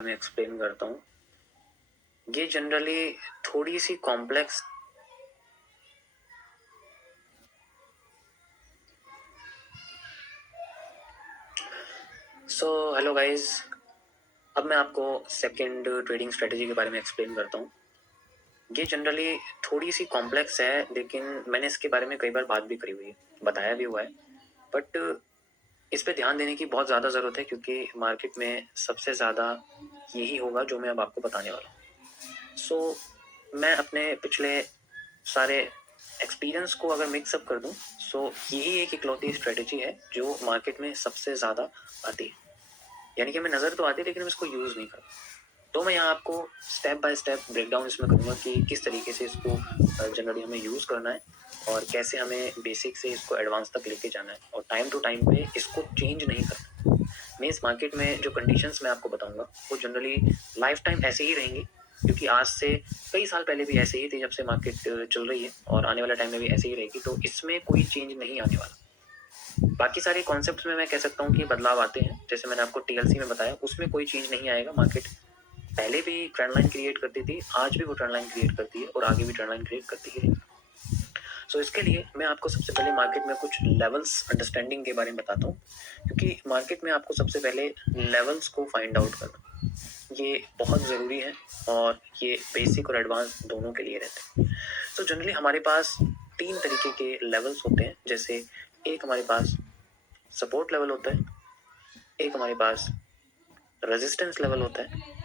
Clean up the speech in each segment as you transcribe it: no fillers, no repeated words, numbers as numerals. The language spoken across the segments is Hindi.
मैं एक्सप्लेन करता हूँ। ये जनरली थोड़ी सी कॉम्प्लेक्स हेलो गाइस, अब मैं आपको सेकंड ट्रेडिंग स्ट्रेटेजी के बारे में एक्सप्लेन करता हूँ। ये जनरली थोड़ी सी कॉम्प्लेक्स है, लेकिन मैंने इसके बारे में कई बार बात भी करी हुई है, बताया भी हुआ है, बट इस पे ध्यान देने की बहुत ज़्यादा ज़रूरत है क्योंकि मार्केट में सबसे ज़्यादा यही होगा जो मैं अब आपको बताने वाला हूँ। मैं अपने पिछले सारे एक्सपीरियंस को अगर मिक्सअप कर दूं, यही एक इकलौती स्ट्रेटेजी है जो मार्केट में सबसे ज़्यादा आती है। यानी कि हमें नज़र तो आती है लेकिन हम इसको यूज़ नहीं करते। तो मैं यहाँ आपको स्टेप बाय स्टेप ब्रेकडाउन इसमें करूँगा कि किस तरीके से इसको जनरली हमें यूज़ करना है और कैसे हमें बेसिक से इसको एडवांस तक लेके जाना है और टाइम टू टाइम पे इसको चेंज नहीं करना। मैं इस मार्केट में जो कंडीशंस मैं आपको बताऊंगा वो जनरली लाइफ टाइम ऐसे ही रहेंगी, क्योंकि आज से कई साल पहले भी ऐसे ही थी जब से मार्केट चल रही है और आने वाला टाइम में भी ऐसे ही रहेगी। तो इसमें कोई चेंज नहीं आने वाला। बाकी सारे कॉन्सेप्ट्स में मैं कह सकता हूँ कि बदलाव आते हैं, जैसे मैंने आपको टीएलसी में बताया, उसमें कोई चेंज नहीं आएगा। मार्केट पहले भी ट्रेंड लाइन क्रिएट करती थी, आज भी वो ट्रेंड लाइन क्रिएट करती है और आगे भी ट्रेंड लाइन क्रिएट करती ही रहेगी। इसके लिए मैं आपको सबसे पहले मार्केट में कुछ लेवल्स अंडरस्टैंडिंग के बारे में बताता हूँ, क्योंकि मार्केट में आपको सबसे पहले लेवल्स को फाइंड आउट करना ये बहुत ज़रूरी है और ये बेसिक और एडवांस दोनों के लिए रहते हैं। जनरली हमारे पास 3 तरीके के लेवल्स होते हैं। जैसे एक हमारे पास सपोर्ट लेवल होता है, एक हमारे पास रेजिस्टेंस लेवल होता है,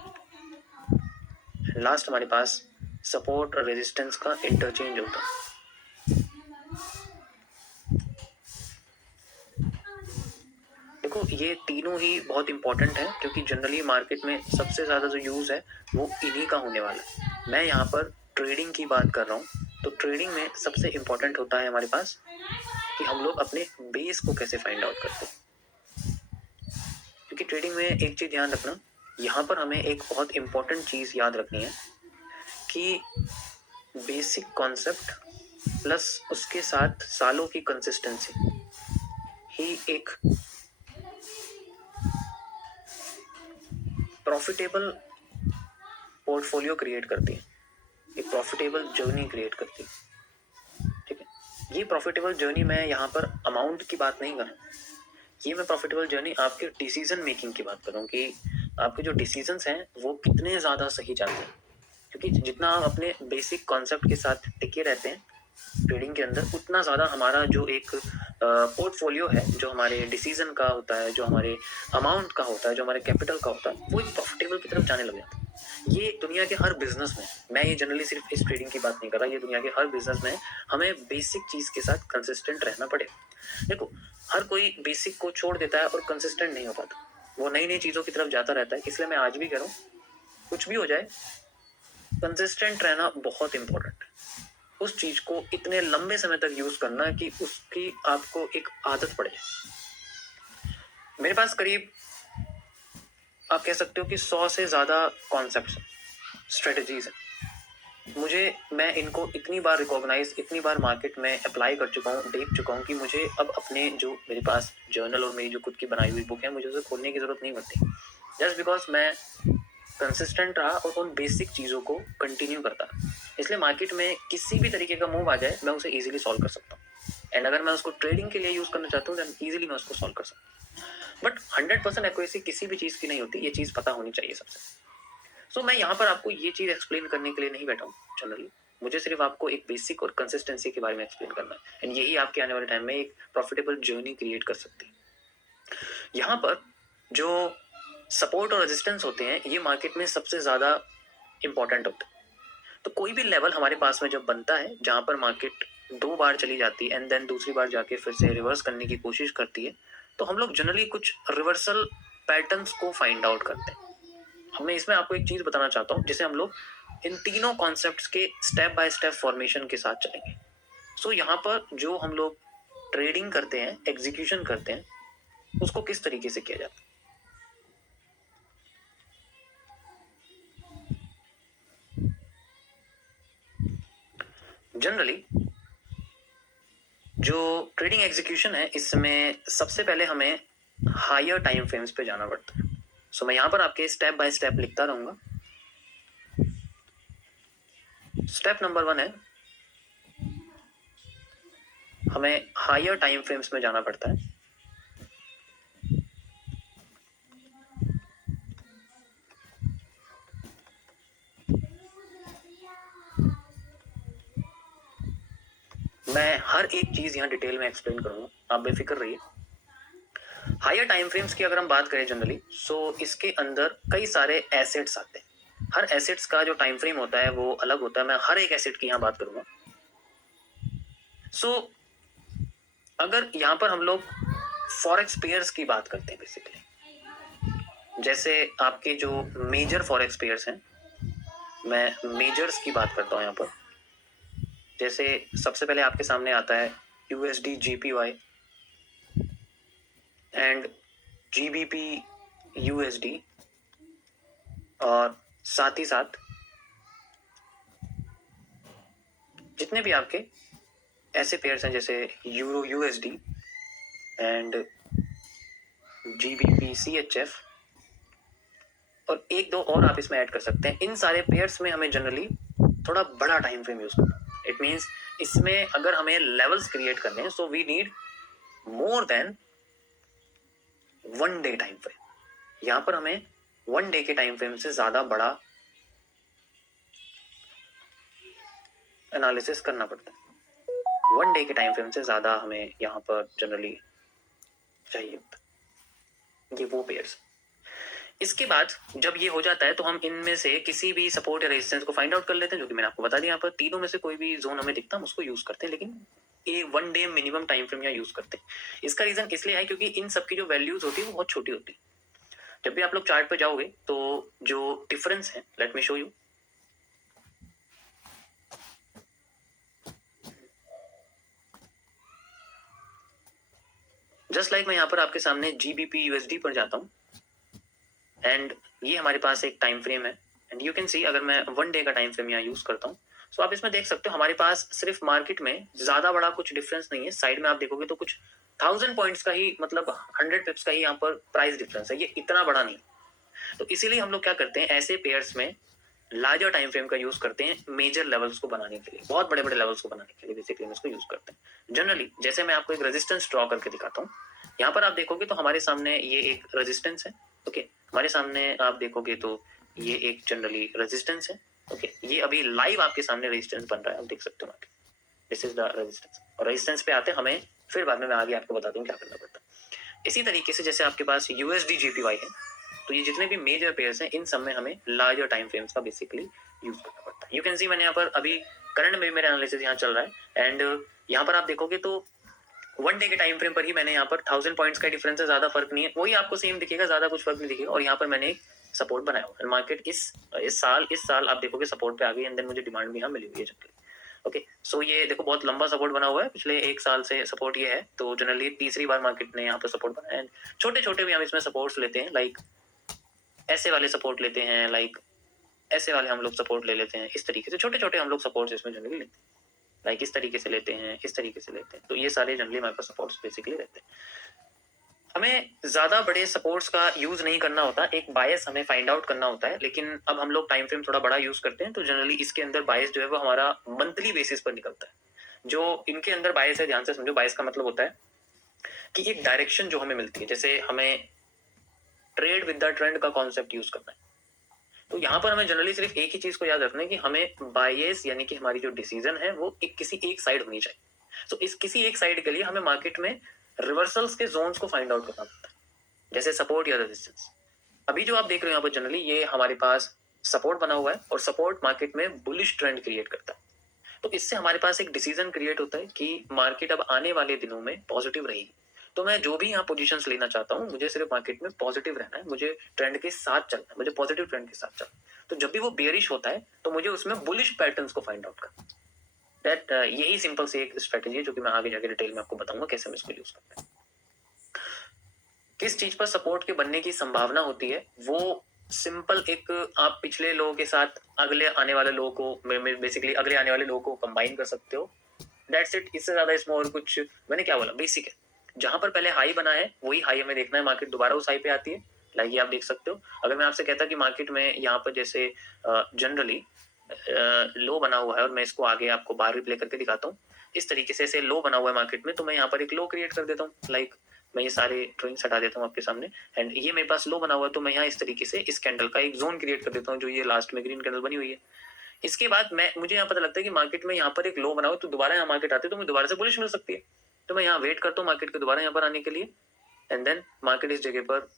लास्ट हमारे पास सपोर्ट और रेजिस्टेंस का इंटरचेंज होता है। देखो, ये तीनों ही बहुत इंपॉर्टेंट है क्योंकि जनरली मार्केट में सबसे ज़्यादा जो यूज़ है वो इन्हीं का होने वाला है। मैं यहाँ पर ट्रेडिंग की बात कर रहा हूँ, तो ट्रेडिंग में सबसे इम्पोर्टेंट होता है हमारे पास कि हम लोग अपने बेस को कैसे फाइंड आउट करते हैं। क्योंकि ट्रेडिंग में एक चीज़ ध्यान रखना, यहाँ पर हमें एक बहुत इम्पोर्टेंट चीज़ याद रखनी है कि बेसिक कॉन्सेप्ट प्लस उसके साथ सालों की कंसिस्टेंसी ही एक प्रॉफिटेबल पोर्टफोलियो क्रिएट करती है, एक प्रॉफिटेबल जर्नी क्रिएट करती है। ठीक है, ये प्रॉफिटेबल जर्नी मैं यहाँ पर अमाउंट की बात नहीं कर रहा, ये मैं प्रॉफिटेबल जर्नी आपके डिसीजन मेकिंग की बात कर रहा हूँ कि आपके जो डिसीजंस हैं वो कितने ज़्यादा सही जाते हैं। क्योंकि जितना हम अपने बेसिक कॉन्सेप्ट के साथ टिके रहते हैं ट्रेडिंग के अंदर, उतना ज़्यादा हमारा जो एक पोर्टफोलियो है, जो हमारे डिसीजन का होता है, जो हमारे अमाउंट का होता है, जो हमारे कैपिटल का होता है, वो एक प्रॉफिटेबल की तरफ जाने लग जाता है। ये दुनिया के हर बिजनेस में, मैं ये जनरली सिर्फ इस ट्रेडिंग की बात नहीं कर रहा, ये दुनिया के हर बिजनेस में हमें बेसिक चीज़ के साथ कंसिस्टेंट रहना पड़ेगा। देखो, हर कोई बेसिक को छोड़ देता है और कंसिस्टेंट नहीं हो पाता, वो नई नई चीज़ों की तरफ जाता रहता है। इसलिए मैं आज भी कह रहा हूँ, कुछ भी हो जाए कंसिस्टेंट रहना बहुत इंपॉर्टेंट है। उस चीज को इतने लंबे समय तक यूज करना कि उसकी आपको एक आदत पड़े। मेरे पास करीब आप कह सकते हो कि 100 से ज्यादा कॉन्सेप्ट्स, स्ट्रेटजीज है। मैं इनको इतनी बार रिकॉग्नाइज, इतनी बार मार्केट में अप्लाई कर चुका हूँ, देख चुका हूँ कि मुझे अब अपने जो मेरे पास जर्नल और मेरी जो खुद की बनाई हुई बुक है, मुझे उसे खोलने की जरूरत नहीं पड़ती, जस्ट बिकॉज मैं कंसिस्टेंट रहा और उन बेसिक चीज़ों को कंटिन्यू करता। इसलिए मार्केट में किसी भी तरीके का मूव आ जाए, मैं उसे इजीली सॉल्व कर सकता हूँ। एंड अगर मैं उसको ट्रेडिंग के लिए यूज़ करना चाहता हूँ, देन इजीली मैं उसको सॉल्व कर सकता हूँ। बट 100% एक्यूरेसी किसी भी चीज़ की नहीं होती, ये चीज़ पता होनी चाहिए सबसे। मैं यहाँ पर आपको ये चीज़ एक्सप्लेन करने के लिए नहीं बैठा हूँ जनरली, मुझे सिर्फ आपको एक बेसिक और कंसिस्टेंसी के बारे में एक्सप्लेन करना है, एंड यही आपके आने वाले टाइम में एक प्रॉफिटेबल जर्नी क्रिएट कर सकती है। यहाँ पर जो सपोर्ट और रेजिस्टेंस होते हैं, ये मार्केट में सबसे ज़्यादा इंपॉर्टेंट होते हैं। तो कोई भी लेवल हमारे पास में जब बनता है, जहाँ पर मार्केट 2 बार चली जाती है एंड देन दूसरी बार जाके फिर से रिवर्स करने की कोशिश करती है, तो हम लोग जनरली कुछ रिवर्सल पैटर्न्स को फाइंड आउट करते हैं। मैं इसमें आपको एक चीज़ बताना चाहता हूँ, जिसे हम लोग इन तीनों कॉन्सेप्ट्स के स्टेप बाय स्टेप फॉर्मेशन के साथ चलेंगे। यहाँ पर जो हम लोग ट्रेडिंग करते हैं, एग्जीक्यूशन करते हैं, उसको किस तरीके से किया जाता है। जनरली जो ट्रेडिंग एग्जीक्यूशन है, इसमें सबसे पहले हमें हायर टाइम फ्रेम्स पे जाना पड़ता है। सो मैं यहाँ पर आपके स्टेप बाय स्टेप लिखता रहूंगा। स्टेप नंबर 1 है, हमें हायर टाइम फ्रेम्स में जाना पड़ता है। मैं हर एक चीज यहाँ डिटेल में एक्सप्लेन करूंगा, आप बेफिक्र रहिए। हायर टाइम फ्रेम्स की अगर हम बात करें जनरली, सो इसके अंदर कई सारे एसेट्स आते हैं। हर एसेट्स का जो टाइम फ्रेम होता है वो अलग होता है। मैं हर एक एसेट की यहाँ बात करूंगा। सो अगर यहाँ पर हम लोग फॉरेक्स पेयर्स की बात करते हैं, बेसिकली जैसे आपके जो मेजर फॉरेक्स पेयर्स हैं, मैं मेजर्स की बात करता हूँ यहाँ पर। जैसे सबसे पहले आपके सामने आता है USD JPY and GBP USD, और साथ ही साथ जितने भी आपके ऐसे पेयर्स हैं जैसे euro USD and GBP CHF, और एक दो और आप इसमें ऐड कर सकते हैं। इन सारे पेयर्स में हमें जनरली थोड़ा बड़ा टाइम फ्रेम यूज करना है। इट मीन्स इसमें अगर हमें लेवल्स क्रिएट करने हैं, so we need more than 1 day time frame. यहाँ पर हमें 1 डे के टाइम फ्रेम से ज्यादा बड़ा एनालिसिस करना पड़ता है। 1 डे के टाइम फ्रेम से ज्यादा हमें यहाँ पर जनरली चाहिए होता है। ये वो पेयर्स। इसके बाद जब ये हो जाता है तो हम इनमें से किसी भी सपोर्ट या रेजिस्टेंस को फाइंड आउट कर लेते हैं, जो कि मैंने आपको बता दिया। यहाँ पर तीनों में से कोई भी जोन हमें दिखता है हम उसको यूज करते हैं, लेकिन ये 1 डे मिनिमम टाइम फ्रेम यहाँ यूज करते हैं। इसका रीजन इसलिए है क्योंकि इन सब की जो वैल्यूज होती है वो बहुत छोटी होती है। जब भी आप लोग चार्ट पे जाओगे तो जो डिफरेंस है, let me show you. Just like मैं यहाँ पर आपके सामने GBP USD पर जाता हूँ एंड ये हमारे पास एक टाइम फ्रेम है एंड यू कैन सी, अगर मैं 1 डे का टाइम फ्रेम यहाँ यूज करता हूँ, सो आप इसमें देख सकते हो हमारे पास सिर्फ मार्केट में ज्यादा बड़ा कुछ डिफरेंस नहीं है। साइड में आप देखोगे तो कुछ 1000 पॉइंट्स का ही, मतलब 100 पिप्स का ही यहाँ पर प्राइस डिफरेंस है। ये इतना बड़ा नहीं। तो इसीलिए हम लोग क्या करते हैं, ऐसे पेयर्स में लार्जर टाइम फ्रेम का यूज करते हैं मेजर लेवल्स को बनाने के लिए, बहुत बड़े बड़े लेवल्स को बनाने के लिए बेसिकली हम इसको यूज करते हैं जनरली। जैसे मैं आपको एक रेजिस्टेंस ड्रॉ करके दिखाता हूँ। यहाँ पर आप देखोगे तो हमारे सामने ये एक रेजिस्टेंस है। ओके, हमारे सामने आप देखोगे तो ये एक जनरली रेजिस्टेंस है। ओके, ये अभी लाइव आपके सामने रेजिस्टेंस बन रहा है, आप देख सकते हो। This is the resistance. और रेजिस्टेंस पे आते हमें फिर बाद में मैं आगे आपको बता दूं क्या करना पड़ता है। इसी तरीके से जैसे आपके पास USD JPY है, तो ये जितने भी मेजर पेयर्स हैं इन सब में हमें लार्जर टाइम फ्रेम्स का बेसिकली यूज करना पड़ता है। यू कैन सी मैंने यहाँ पर अभी करंट में मेरा एनालिसिस यहाँ चल रहा है एंड यहाँ पर आप देखोगे तो 1 डे के टाइम फ्रेम पर ही मैंने यहाँ पर 1000 पॉइंट्स का डिफरेंस है, ज्यादा फर्क नहीं है, वही आपको सेम दिखेगा, ज्यादा कुछ फर्क नहीं दिखेगा। और यहाँ पर मैंने एक सपोर्ट बनाया हुआ है। मार्केट इस साल आप देखोगे सपोर्ट पे आ गई एंड देन मुझे डिमांड भी यहाँ मिली हुई है जनरली। ओके, सो ये देखो बहुत लंबा सपोर्ट बना हुआ है, पिछले 1 साल से सपोर्ट ये है। तो जनरली तीसरी बार मार्केट ने यहाँ पर सपोर्ट बनाया है। छोटे छोटे भी हम इसमें सपोर्ट्स लेते हैं, लाइक ऐसे वाले सपोर्ट लेते हैं, लाइक ऐसे वाले हम लोग सपोर्ट ले लेते हैं। इस तरीके से छोटे छोटे हम लोग सपोर्ट्स इसमें जनरली लेते हैं, लाइक इस तरीके से लेते हैं, इस तरीके से लेते हैं। तो ये सारे जनरली हमारे पास सपोर्ट्स बेसिकली रहते हैं। हमें ज्यादा बड़े सपोर्ट्स का यूज नहीं करना होता, एक बायस हमें फाइंड आउट करना होता है। लेकिन अब हम लोग टाइम फ्रेम थोड़ा बड़ा यूज करते हैं, तो जनरली इसके अंदर बायस जो है वो हमारा मंथली बेसिस पर निकलता है। जो इनके अंदर बायस है, ध्यान से समझो, बायस का मतलब होता है कि एक डायरेक्शन जो हमें मिलती है। जैसे हमें ट्रेड विद द ट्रेंड का कॉन्सेप्ट यूज करना है, तो यहाँ पर हमें जनरली सिर्फ एक ही चीज को याद रखना है कि हमें बायस यानी कि हमारी जो डिसीजन है वो किसी एक साइड होनी चाहिए। तो इस किसी एक साइड के लिए हमें मार्केट में रिवर्सल्स के जोन्स को फाइंड आउट करना पड़ता है, जैसे सपोर्ट या रेजिस्टेंस। अभी जो आप देख रहे हो यहाँ पर जनरली ये हमारे पास सपोर्ट बना हुआ है और सपोर्ट मार्केट में बुलिश ट्रेंड क्रिएट करता है। तो इससे हमारे पास एक डिसीजन क्रिएट होता है कि मार्केट अब आने वाले दिनों में पॉजिटिव रहेगी। तो मैं जो भी यहाँ पोजीशंस लेना चाहता हूँ, मुझे सिर्फ मार्केट में पॉजिटिव रहना है, मुझे ट्रेंड के साथ चलना है, मुझे पॉजिटिव ट्रेंड के साथ चलना है। तो जब भी वो बेयरिश होता है तो मुझे उसमें बुलिश पैटर्न्स को फाइंड आउट करना है। दैट यही सिंपल सी एक स्ट्रेटेजी है जो कि मैं आगे जाके डिटेल में आपको बताऊंगा कैसे हम इसको यूज करते हैं। किस चीज पर सपोर्ट के बनने की संभावना होती है वो सिंपल एक, आप पिछले लोगों के साथ अगले आने वाले लोगों को, बेसिकली अगले आने वाले लोगों को कंबाइन कर सकते हो। That's it. इससे ज्यादा इसमें और कुछ मैंने क्या बोला, बेसिक है। जहां पर पहले हाई बना है वही हाई हमें देखना है, मार्केट दोबारा उस हाई पे आती है लाइक ये आप देख सकते हो। अगर मैं आपसे कहता कि मार्केट में यहाँ पर जैसे जनरली लो बना हुआ है और मैं इसको आगे आपको बार रिप्ले करके दिखाता हूँ, इस तरीके से लो बना हुआ है मार्केट में, तो मैं यहाँ पर एक लो क्रिएट कर देता हूँ। लाइक मैं ये सारे ड्रॉइंग्स हटा देता हूँ आपके सामने, एंड ये मेरे पास लो बना हुआ है, तो मैं यहाँ इस तरीके से इस कैंडल का एक जोन क्रिएट कर देता हूँ, जो ये लास्ट में ग्रीन कैंडल बनी हुई है। इसके बाद मुझे यहाँ पता लगता है कि मार्केट में यहाँ पर एक लो बना हुआ, तो दोबारा यहाँ मार्केट आती है तो मुझे दोबारा से बुलिश मिल सकती है, तो मैं यहाँ वेट करता हूँ मार्केट के दोबारा यहाँ पर आने के लिए, एंड देन मार्केट इस जगह पर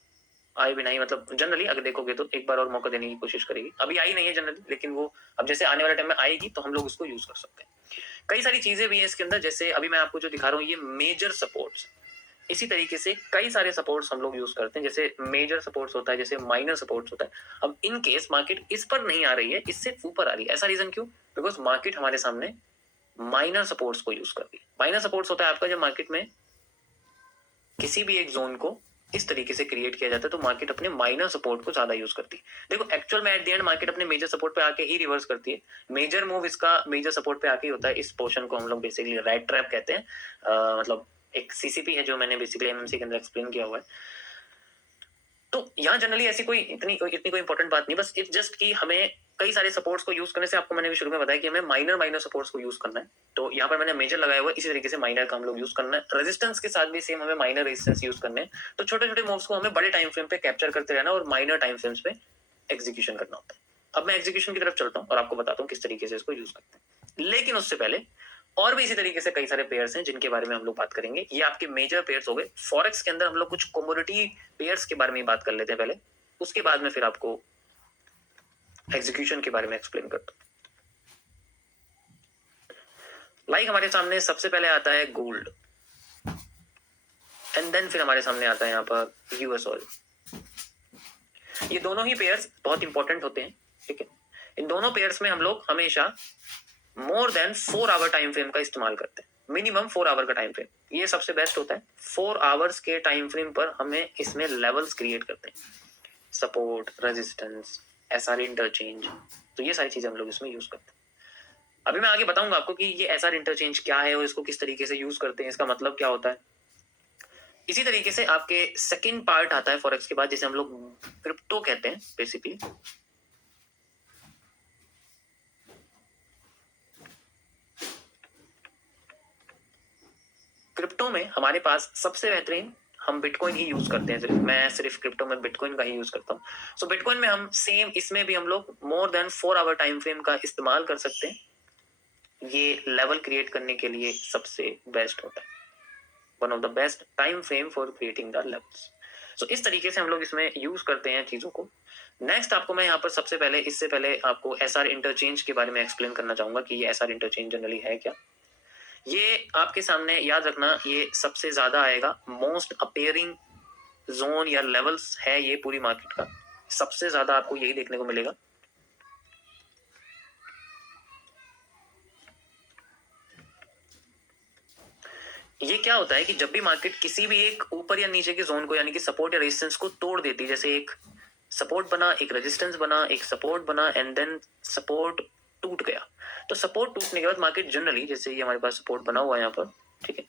आई भी नहीं, मतलब जनरली अगर देखोगे तो एक बार और मौका देने की कोशिश करेगी। अभी आई नहीं है जनरली, लेकिन वो अब जैसे आने वाले टाइम में आएगी तो हम लोग उसको यूज कर सकते हैं। कई सारी चीजें भी हैं इसके अंदर, जैसे अभी मैं आपको जो दिखा रहा हूँ ये मेजर सपोर्ट्स, इसी तरीके से कई सारे सपोर्ट्स हम लोग यूज करते हैं। जैसे मेजर सपोर्ट्स होता है, जैसे माइनर सपोर्ट्स होता है। अब इन केस मार्केट इस पर नहीं आ रही है, इससे ऊपर आ रही है, ऐसा रीजन क्यों? बिकॉज मार्केट हमारे सामने माइनर सपोर्ट्स को यूज कर रही है। माइनर सपोर्ट्स होता है आपका जब मार्केट में किसी भी एक जोन को इस तरीके से क्रिएट किया जाता है तो मार्केट अपने माइनर सपोर्ट को ज्यादा यूज करती है। देखो एक्चुअल में एट द एंड मार्केट अपने मेजर सपोर्ट पे आके ही रिवर्स करती है। मेजर मूव इसका मेजर सपोर्ट पे आके ही होता है। इस पोर्शन को हम लोग बेसिकली रेड ट्रैप कहते हैं। मतलब एक सीसीपी है जो मैंने बेसिकली एमएमसी के अंदर एक्सप्लेन किया हुआ है। तो यहाँ जनरली ऐसी कोई इतनी कोई इंपॉर्टेंट बात नहीं, बस इट्स जस्ट कि हमें कई सारे सपोर्ट्स को यूज करने से, आपको मैंने भी शुरू में बताया कि हमें माइनर सपोर्ट्स को यूज करना है। तो यहाँ पर मैंने मेजर लगाया हुआ है, इसी तरीके से माइनर का हम लोग यूज करना है। रेजिस्टेंस के साथ भी सेम हमें माइनर रेजिस्टेंस यूज करने हैं। तो छोटे छोटे मूव्स को हमें बड़े टाइम फ्रेम पे कैप्चर करते रहना और माइनर टाइम फ्रेम्स पे एग्जीक्यूशन करना होता है। अब मैं एग्जीक्यूशन की तरफ चलता हूँ और आपको बताता हूँ किस तरीके से इसको यूज करते हैं। लेकिन उससे पहले और भी इसी तरीके से कई सारे पेयर्स हैं जिनके बारे में हम लोग बात करेंगे। ये आपके मेजर पेयर्स हो गए। फॉरेक्स के अंदर हम लोग कुछ कमोडिटी पेयर्स के बारे में बात कर लेते हैं पहले, उसके बाद में फिर आपको एग्जीक्यूशन के बारे में एक्सप्लेन करता हूं। लाइक हमारे सामने सबसे पहले आता है गोल्ड, एंड देन फिर हमारे सामने आता है यहाँ पर यूएस ऑयल। ये दोनों ही पेयर्स बहुत इंपॉर्टेंट होते हैं, ठीक है। इन दोनों पेयर्स में हम लोग हमेशा more than 4 hour time frame का इस्तेमाल करते हैं। मिनिमम 4 आवर का टाइम फ्रेम, ये सबसे बेस्ट होता है। 4 आवर्स के टाइम फ्रेम पर हमें इसमें लेवल्स क्रिएट करते हैं, सपोर्ट, रेजिस्टेंस, एसआर इंटरचेंज, तो ये सारी चीजें हम लोग इसमें यूज करते हैं। अभी मैं आगे बताऊंगा आपको कि ये एसआर इंटरचेंज क्या है और इसको किस तरीके से यूज करते हैं, इसका मतलब क्या होता है। इसी तरीके से आपके सेकंड पार्ट आता है फॉरेक्स के बाद, जिसे हम लोग क्रिप्टो कहते हैं बेसिकली। क्रिप्टो में हमारे पास सबसे बेहतरीन हम बिटकॉइन ही यूज करते हैं। मैं सिर्फ क्रिप्टो में बिटकॉइन का ही यूज करता हूँ। सो बिटकॉइन में हम सेम, इसमें भी हम लोग more than 4 hour time frame का इस्तेमाल कर सकते हैं। ये लेवल क्रिएट करने के लिए सबसे बेस्ट होता है, one of the best time frame for creating the levels. So इस तरीके से हम लोग इसमें यूज करते हैं चीजों को। नेक्स्ट आपको मैं यहाँ पर सबसे पहले, इससे पहले आपको एसआर इंटरचेंज के बारे में एक्सप्लेन करना चाहूंगा कि ये एसआर इंटरचेंज जनरली है क्या। ये आपके सामने याद रखना, ये सबसे ज्यादा आएगा, मोस्ट अपेयरिंग जोन या लेवल्स है ये पूरी मार्केट का, सबसे ज्यादा आपको यही देखने को मिलेगा। ये क्या होता है कि जब भी मार्केट किसी भी एक ऊपर या नीचे के जोन को, यानी कि सपोर्ट या रेजिस्टेंस को तोड़ देती है, जैसे एक सपोर्ट बना, एक रेजिस्टेंस बना, एक सपोर्ट बना, एंड देन सपोर्ट टूट गया, तो सपोर्ट टूटने के बाद मार्केट जनरली, जैसे ये हमारे पास सपोर्ट बना हुआ है यहाँ पर, ठीक है,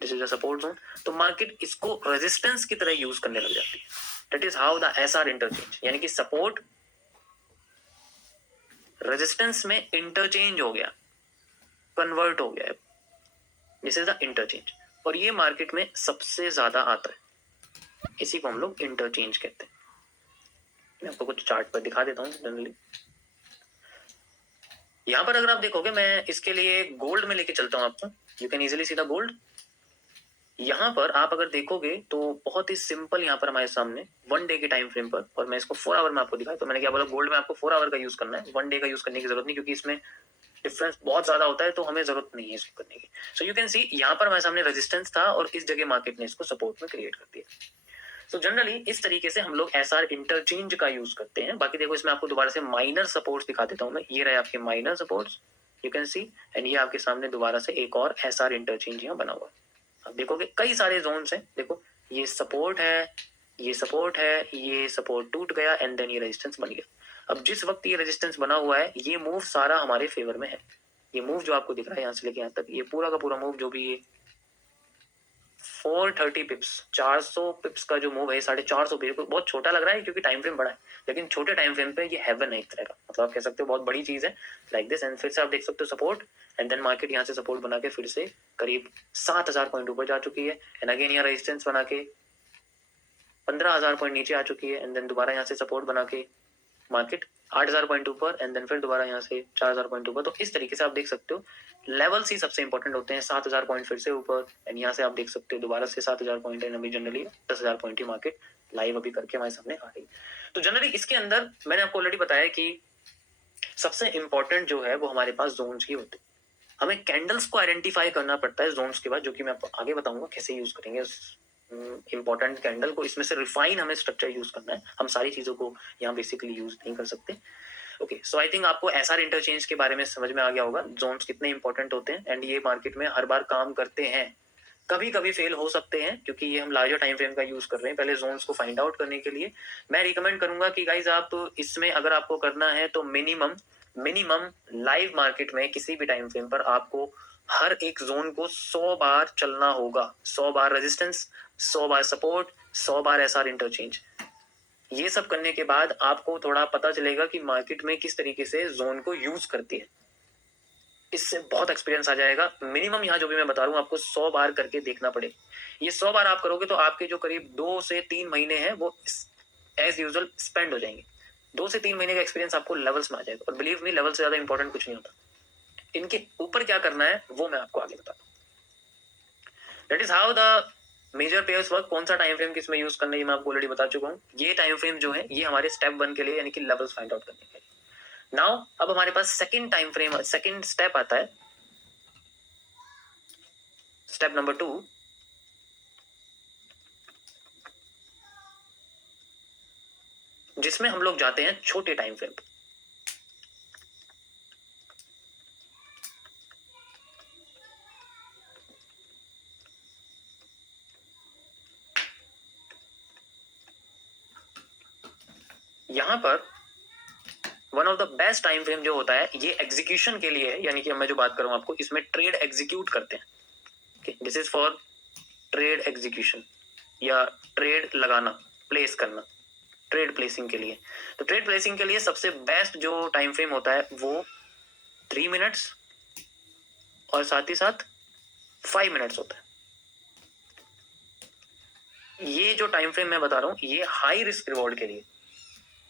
this is the support zone, तो मार्केट इसको रेजिस्टेंस की तरह यूज करने लग जाती है। That is how the SR interchange, यानी कि सपोर्ट रेजिस्टेंस में इंटरचेंज हो गया, कन्वर्ट हो गया, दिस इज द इंटरचेंज। और ये मार्केट में सबसे ज्यादा आता है, इसी को हम लोग इंटरचेंज कहते हैं। मैं आपको कुछ चार्ट पर दिखा देता हूँ जनरली। यहाँ पर अगर आप देखोगे, मैं इसके लिए गोल्ड में लेके चलता हूँ आपको, you can easily see the gold. यहाँ पर आप अगर देखोगे तो बहुत ही सिंपल, यहाँ पर हमारे सामने 1 डे के टाइम फ्रेम पर, और मैं इसको 4 आवर में आपको दिखाया, तो मैंने क्या बोला, गोल्ड में आपको 4 आवर का यूज करना है, 1 डे का यूज करने की जरूरत नहीं, क्योंकि इसमें डिफरेंस बहुत ज्यादा होता है, तो हमें जरूरत नहीं है इसको करने की। सो यू कैन सी, यहाँ पर हमारे सामने रेजिस्टेंस था और इस जगह मार्केट ने इसको सपोर्ट में क्रिएट कर दिया। सो जनरली इस तरीके से हम लोग एसआर इंटरचेंज का यूज करते हैं। बाकी देखो, इसमें आपको दोबारा से माइनर सपोर्ट्स दिखा देता हूँ मैं, ये रहे आपके minor supports, you can C, and ये आपके सामने दोबारा से एक और एसआर इंटरचेंज यहाँ बना हुआ है। अब देखोगे कई सारे जोन्स हैं, देखो ये सपोर्ट है, ये सपोर्ट है, ये सपोर्ट टूट गया, एंड देन ये रेजिस्टेंस बन गया। अब जिस वक्त ये रेजिस्टेंस बना हुआ है, ये मूव सारा हमारे फेवर में है। ये मूव जो आपको दिख रहा है यहाँ से लेके यहाँ तक, ये पूरा का पूरा मूव जो भी ये 430 पिप्स, 400 पिप्स का जो मूव है, 450 पिप्स, बहुत छोटा लग रहा है क्योंकि टाइम फ्रेम बड़ा है, लेकिन छोटे टाइम फ्रेम पे ये हेवन है एक तरह का, मतलब आप कह सकते हो बहुत बड़ी चीज है लाइक दिस। एंड फिर से आप देख सकते हो सपोर्ट, एंड देन मार्केट यहाँ से सपोर्ट बना के फिर से करीब 7000 पॉइंट ऊपर जा चुकी है, एंड अगेन यहाँ रेजिस्टेंस बना के 15000 पॉइंट नीचे आ चुकी है, एंड देन दोबारा यहाँ से सपोर्ट बना के मार्केट 8000 पॉइंट ऊपर, एंड देन फिर दोबारा यहाँ से 4000 पॉइंट ऊपर। तो इस तरीके से आप देख सकते हो लेवल्स ही सबसे इंपॉर्टेंट होते हैं। 7000 पॉइंट फिर से ऊपर, एंड यहाँ से आप देख सकते हो दोबारा से 7000 पॉइंट, एंड अभी जनरली 10000 पॉइंट ही मार्केट लाइव अभी करके हमारे सामने आ रही। तो जनरली इसके अंदर मैंने आपको ऑलरेडी बताया कि सबसे इंपॉर्टेंट जो है वो हमारे पास जोन्स ही होते हैं। हमें कैंडल्स को आइडेंटिफाई करना पड़ता है जोन्स के बाद, जो कि मैं आपको आगे बताऊंगा कैसे यूज करेंगे इंपॉर्टेंट कैंडल को। इसमें से रिफाइन हमें स्ट्रक्चर यूज करना है, हम सारी चीजों को यहाँ बेसिकली यूज नहीं कर सकते। ओके, सो आई थिंक आपको एसआर इंटरचेंज के बारे में समझ में आ गया होगा, जोन्स कितने इंपॉर्टेंट होते हैं, एंड ये मार्केट में हर बार काम करते हैं, कभी कभी फेल हो सकते हैं क्योंकि ये हम लार्जर टाइम फ्रेम का यूज कर रहे हैं। पहले जोन्स को फाइंड आउट करने के लिए मैं रिकमेंड करूंगा कि गाइज आप इसमें अगर आपको करना है तो मिनिमम लाइव मार्केट में किसी भी टाइम फ्रेम पर आपको हर एक जोन को 100 बार चलना होगा, 100 बार रेजिस्टेंस, 100 बार सपोर्ट, 100 बार एसआर इंटरचेंज। ये सब करने के बाद आपको थोड़ा पता चलेगा कि मार्केट में किस तरीके से जोन को यूज करती है, इससे बहुत एक्सपीरियंस आ जाएगा। मिनिमम यहाँ जो भी मैं बता रहा हूँ आपको 100 बार करके देखना पड़ेगा। ये 100 बार आप करोगे तो आपके जो करीब 2 से 3 महीने हैं वो एज यूजुअल स्पेंड हो जाएंगे। 2 से 3 महीने का एक्सपीरियंस आपको लेवल्स में आ जाएगा, और बिलीव मी लेवल से ज्यादा इंपॉर्टेंट कुछ नहीं होता। इनके ऊपर क्या करना है वो मैं आपको आगे बताता हूँ। That is how the major pairs work. कौन सा टाइम फ्रेम किसमें यूज करना है मैं आपको ऑलरेडी बता चुका हूँ। ये टाइम फ्रेम जो है ये हमारे स्टेप 1 के लिए यानी कि लेवल्स फाइंड आउट करने के लिए। नाउ अब हमारे पास second time frame, second step आता है, स्टेप नंबर 2, जिसमें हम लोग जाते हैं छोटे टाइम फ्रेम पर। यहां पर one of the best time frame जो होता है ये एग्जीक्यूशन के लिए है, यानी कि मैं जो बात करूं आपको इसमें ट्रेड एग्जीक्यूट करते हैं। This is for trade execution या ट्रेड लगाना, प्लेस करना, ट्रेड प्लेसिंग के लिए। तो ट्रेड प्लेसिंग के लिए सबसे बेस्ट जो टाइम फ्रेम होता है वो 3 मिनट्स और साथ ही साथ 5 मिनट्स होता है। ये जो टाइम फ्रेम मैं बता रहा हूँ ये हाई रिस्क रिवॉर्ड के लिए,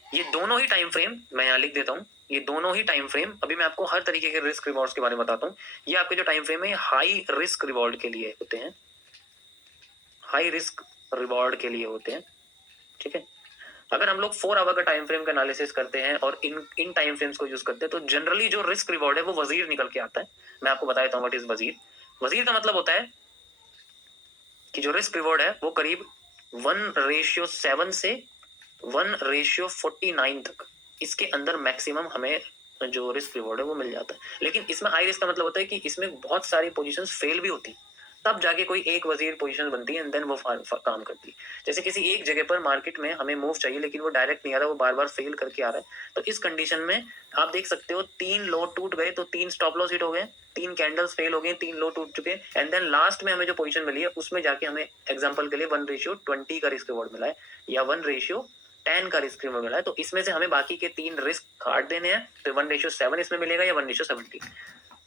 ये दोनों ही टाइम फ्रेम मैं यहाँ लिख देता हूँ, ये दोनों ही टाइम फ्रेम, अभी मैं आपको हर तरीके के रिस्क रिवॉर्ड्स के बारे में बताता हूँ। ये आपके जो टाइम फ्रेम है हाई रिस्क रिवॉर्ड के लिए होते हैं, हाई रिस्क रिवॉर्ड के लिए होते हैं, ठीक है। अगर हम लोग 4 आवर का टाइम फ्रेम का एनालिसिस करते हैं और इन टाइम फ्रेम्स को यूज करते हैं तो जनरली जो रिस्क रिवॉर्ड है वो वजीर निकल के आता है। मैं आपको बता देता हूँ व्हाट इज वजीर। वजीर का मतलब होता है कि जो रिस्क रिवॉर्ड है वो करीब 1:7 से 1:49 तक, इसके अंदर मैक्सिमम हमें जो रिस्क रिवॉर्ड है वो मिल जाता है। लेकिन इसमें हाई रिस्क का मतलब होता है कि इसमें बहुत सारी पोजीशंस फेल भी होती है, तब जाके कोई एक वजीर पोजीशन बनती है एंड देन वो काम करती है। जैसे किसी एक जगह पर मार्केट में हमें मूव चाहिए लेकिन वो डायरेक्ट नहीं आ रहा, वो बार बार फेल करके आ रहा है, तो इस कंडीशन में आप देख सकते हो 3 लो टूट गए तो 3 स्टॉप लॉस हिट हो गए, 3 कैंडल्स फेल हो गए, 3 लो टूट चुके, एंड देन लास्ट में हमें जो पोजीशन मिली है उसमें जाके हमें एग्जांपल के लिए 1:20 का रिस्क रिवॉर्ड मिला है या 1:10 का रिस्क रिवॉर्ड मिला है। तो इसमें से हमें बाकी के 3 रिस्क काट देने हैं, तो 1:7 इसमें मिलेगा या 1:17।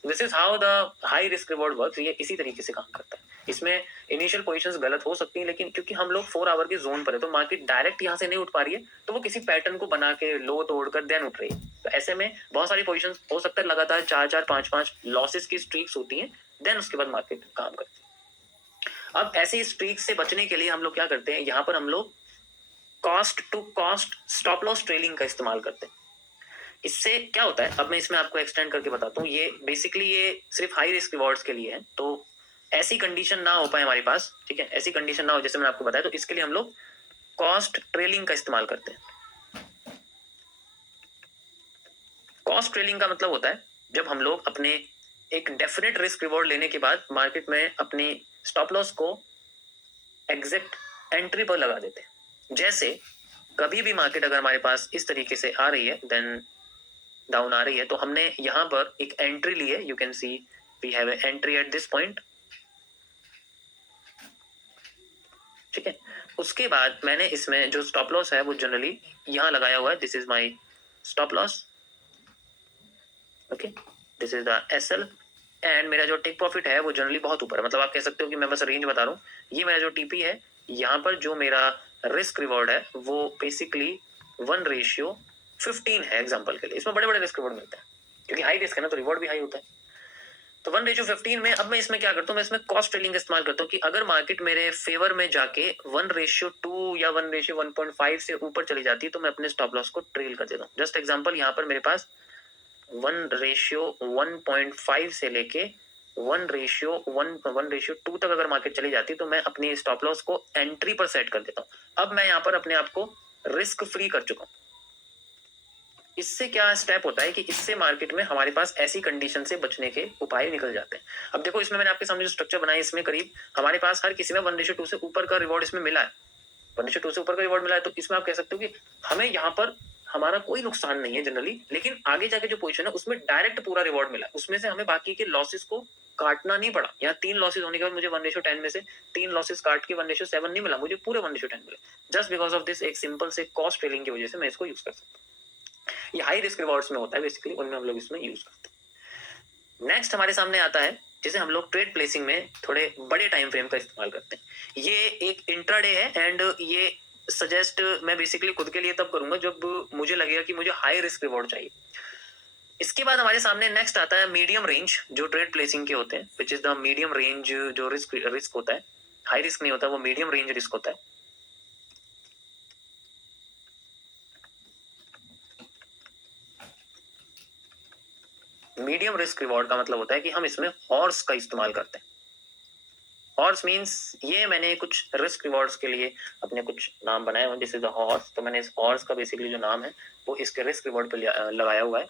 This is how the high risk reward works. ये इसी तरीके से काम करता है। इसमें इनिशियल पोजीशंस गलत हो सकती हैं लेकिन क्योंकि हम लोग 4 आवर के जोन पर है तो मार्केट डायरेक्ट यहाँ से नहीं उठ पा रही है, तो वो किसी पैटर्न को बना के लो तोड़कर देन उठ रही है। तो ऐसे में बहुत सारी पोजीशंस हो सकता है लगातार 4-4, 5-5 लॉसेस की स्ट्रीक्स होती हैं, देन उसके बाद मार्केट काम करती है। अब ऐसी स्ट्रीक्स से बचने के लिए हम लोग क्या करते हैं, यहाँ पर हम लोग cost to cost stop loss trailing का इस्तेमाल करते हैं। इससे क्या होता है अब मैं इसमें आपको एक्सटेंड करके बताता हूँ। ये बेसिकली ये सिर्फ हाई रिस्क रिवॉर्ड्स के लिए है, तो ऐसी कंडीशन ना हो पाए हमारे पास, ठीक है, ऐसी कंडीशन ना हो जैसे मैंने आपको बताया, तो इसके लिए हम लोग कॉस्ट ट्रेलिंग का इस्तेमाल करते हैं। कॉस्ट ट्रेलिंग का मतलब होता है जब हम लोग अपने एक डेफिनेट रिस्क रिवॉर्ड लेने के बाद मार्केट में अपनी स्टॉप लॉस को एग्जैक्ट एंट्री पर लगा देते हैं। जैसे कभी भी मार्केट अगर हमारे पास इस तरीके से आ रही है, देन डाउन आ रही है, तो हमने यहाँ पर एक एंट्री ली है, you can see we have entry at this point, ठीक है। उसके बाद मैंने इसमें जो स्टॉप लॉस है वो जनरली यहाँ लगाया हुआ है, this is my stop loss, okay, this is the SL, and मेरा जो टेक प्रॉफिट है वो जनरली बहुत ऊपर है, मतलब आप कह सकते हो कि मैं बस रेंज बता रहा हूँ। ये मेरा जो TP है, यहाँ पर जो मेरा रिस्क रिवॉर्ड है वो बेसिकली 1:15 है एग्जाम्पल के लिए। इसमें बड़े बड़े रिस्क रिवॉर्ड मिलते हैं क्योंकि हाई रिस्क है ना, तो रिवॉर्ड भी हाई होता है। तो 1:15 में अब मैं इसमें क्या करता हूँ, मैं इसमें कॉस्ट ट्रेलिंग का इस्तेमाल करता हूँ कि अगर मार्केट मेरे फेवर में जाके 1:2 या 1:1.5 से ऊपर चली जाती है तो मैं अपने स्टॉप लॉस को ट्रेल कर देता हूँ। जस्ट एग्जाम्पल, यहाँ पर मेरे पास 1:1.5 से लेके 1:2 तक अगर मार्केट चली जाती तो मैं अपनी स्टॉप लॉस को एंट्री पर सेट कर देता हूँ। अब मैं यहाँ पर अपने आप को रिस्क फ्री कर चुका हूँ। इससे क्या स्टेप होता है कि इससे मार्केट में हमारे पास ऐसी कंडीशन से बचने के उपाय निकल जाते हैं। अब देखो, इसमें मैंने आपके सामने जो स्ट्रक्चर बनाया, इसमें करीब हमारे पास हर किसी में 1:2 से ऊपर का रिवॉर्ड इसमें मिला है, 1:2 से ऊपर का रिवॉर्ड मिला है। तो इसमें आप कह सकते हो कि हमें यहाँ पर हमारा कोई नुकसान नहीं है जनरली, लेकिन आगे जाके जो पोजीशन है उसमें डायरेक्ट पूरा रिवॉर्ड मिला, उसमें से हमें बाकी के लॉसेस को काटना नहीं पड़ा। यहाँ 3 लॉसेस होने के बाद मुझे 1:10 में से 3 लॉसेस काट के 1:7 नहीं मिला, मुझे पूरे 1:10 मिले, जस्ट बिकॉज ऑफ दिस एक सिंपल से कॉस्ट ट्रेलिंग की वजह से मैं इसको यूज कर सकता हूँ। ये हाई रिस्क रिवॉर्ड्स में होता है बेसिकली, उनमें हम लोग इसमें यूज करते हैं। नेक्स्ट हमारे सामने आता है जिसे हम लोग ट्रेड प्लेसिंग में थोड़े बड़े टाइम फ्रेम का इस्तेमाल करते हैं। ये एक इंट्राडे है एंड ये सजेस्ट मैं बेसिकली खुद के लिए तब करूंगा जब मुझे लगेगा कि मुझे हाई रिस्क रिवॉर्ड चाहिए। इसके बाद हमारे सामने नेक्स्ट आता है मीडियम रेंज, जो ट्रेड प्लेसिंग के होते हैं, which is the medium range, जो रिस्क होता है, हाई रिस्क नहीं होता, वो मीडियम रेंज रिस्क होता है। मीडियम रिस्क रिवॉर्ड का मतलब होता है कि हम इसमें हॉर्स का इस्तेमाल करते हैं। हॉर्स मींस ये मैंने कुछ रिस्क रिवॉर्ड्स के लिए अपने कुछ नाम बनाए हुए, दिस इज द हॉर्स। तो मैंने इस हॉर्स का बेसिकली जो नाम है वो इसके रिस्क रिवॉर्ड पे लगाया हुआ है।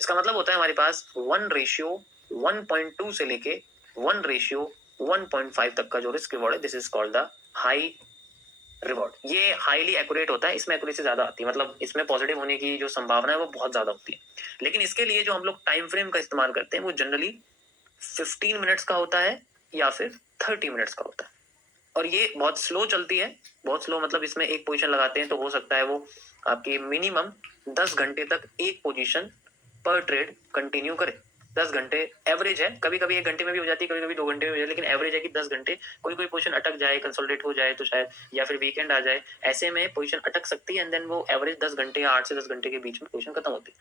इसका मतलब होता है हमारे पास 1:1.2 से लेके 1:1.5 तक का जो रिस्क रिवॉर्ड है, this is called the high reward. ये हाईली एक्यूरेट होता है, इसमें एक्यूरेसी ज्यादा आती है, मतलब इसमें पॉजिटिव होने की जो संभावना है वो बहुत ज्यादा होती है। लेकिन इसके लिए जो हम लोग टाइम फ्रेम का इस्तेमाल करते हैं वो जनरली 15 मिनट्स का होता है या फिर 30 मिनट्स का होता है, और ये बहुत स्लो चलती है। बहुत स्लो मतलब इसमें एक पोजीशन लगाते हैं तो हो सकता है वो आपकी मिनिमम 10 घंटे तक एक पोजीशन पर ट्रेड कंटिन्यू करे। 10 घंटे एवरेज है, कभी कभी 1 घंटे में भी हो जाती है, कभी कभी 2 घंटे में हो जाती है, लेकिन एवरेज है कि 10 घंटे। कोई कोई पोजीशन अटक जाए, कंसोलिडेट हो जाए तो शायद, या फिर वीकेंड आ जाए, ऐसे में पोजीशन अटक सकती है एंड देन वो एवरेज 10 घंटे या 8 से 10 घंटे के बीच में पोजीशन खत्म होती है।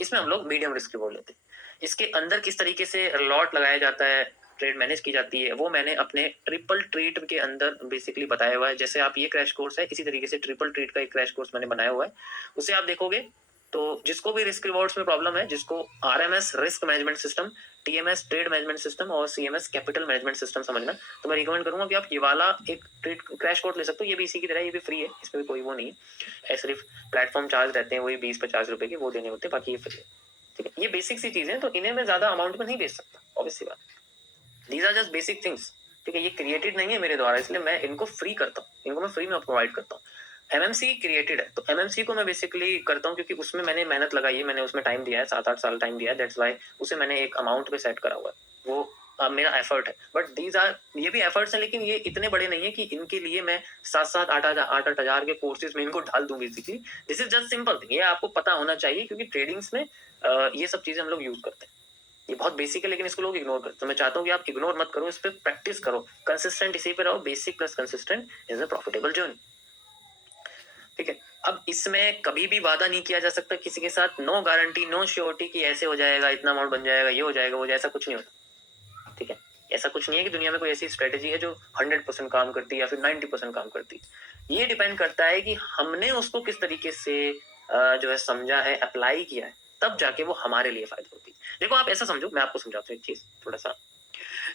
इसमें हम लोग मीडियम रिस्क रिवॉर्ड लेते हैं। इसके अंदर किस तरीके से लॉट लगाया जाता है, ट्रेड मैनेज की जाती है, वो मैंने अपने ट्रिपल ट्रेड के अंदर बेसिकली बताया हुआ है। जैसे आप ये क्रैश कोर्स है, इसी तरीके से ट्रिपल ट्रेड का एक क्रैश कोर्स मैंने बनाया हुआ है, उसे आप देखोगे तो जिसको भी रिस्क रिवॉर्ड्स में प्रॉब्लम है, जिसको RMS risk management system, TMS trade management system और CMS कैपिटल मैनेजमेंट सिस्टम समझना, तो मैं रिकमेंड करूंगा कि आप ये वाला एक ट्रेड क्रैश कोर्स ले सकते हो। ये भी इसी की तरह, ये भी फ्री है, इसमें भी कोई वो नहीं है, सिर्फ प्लेटफॉर्म चार्ज रहते हैं वही 20-50 रुपए के, वो देने होते हैं, बाकी ये फ्री है। ठीक है, ये बेसिक सी चीजें, तो इन्हें मैं ज्यादा अमाउंट में नहीं बेच सकता, ऑब्वियस सी बात। These are just basic things, ठीक है, ये क्रिएटेड नहीं है मेरे द्वारा, इसलिए मैं इनको फ्री करता हूँ, इनको मैं फ्री में प्रोवाइड करता हूँ। MMC क्रिएटेड है, तो MMC को मैं बेसिकली करता हूँ क्योंकि उसमें मैंने मेहनत लगाई है, मैंने उसमें टाइम दिया है, 7-8 साल टाइम दिया है, दैट्स वाई उसे मैंने एक अमाउंट पे सेट करा हुआ है, वो मेरा एफर्ट है। बट दीज आर, ये भी एफर्ट्स हैं, लेकिन ये इतने बड़े नहीं है कि इनके लिए मैं 7-8 हजार के कोर्सेज में इनको डाल दूं basically. This is just simple thing, ये आपको पता होना चाहिए क्योंकि ट्रेडिंग्स में ये सब चीजें हम लोग यूज करते हैं। ये बहुत बेसिक है लेकिन इसको लोग इग्नोर करते हैं, तो मैं चाहता हूँ कि आप इग्नोर मत करो, इस पर प्रैक्टिस करो, कंसिस्टेंट इसी पे रहो। Basic plus consistent is a profitable journey. ठीक है, अब इसमें कभी भी वादा नहीं किया जा सकता किसी के साथ, नो गारंटी, नो श्योरिटी कि ऐसे हो जाएगा, इतना अमाउंट बन जाएगा, ये हो जाएगा, वो ऐसा कुछ नहीं होता। ठीक है, ऐसा कुछ नहीं है कि दुनिया में कोई ऐसी स्ट्रेटेजी है जो 100% काम करती है या फिर 90% काम करती है। ये डिपेंड करता है कि हमने उसको किस तरीके से जो है समझा है, अप्लाई किया है, तब जाके वो हमारे लिए फायदा होती है। देखो आप ऐसा समझो, मैं आपको समझाता हूँ एक चीज थोड़ा सा,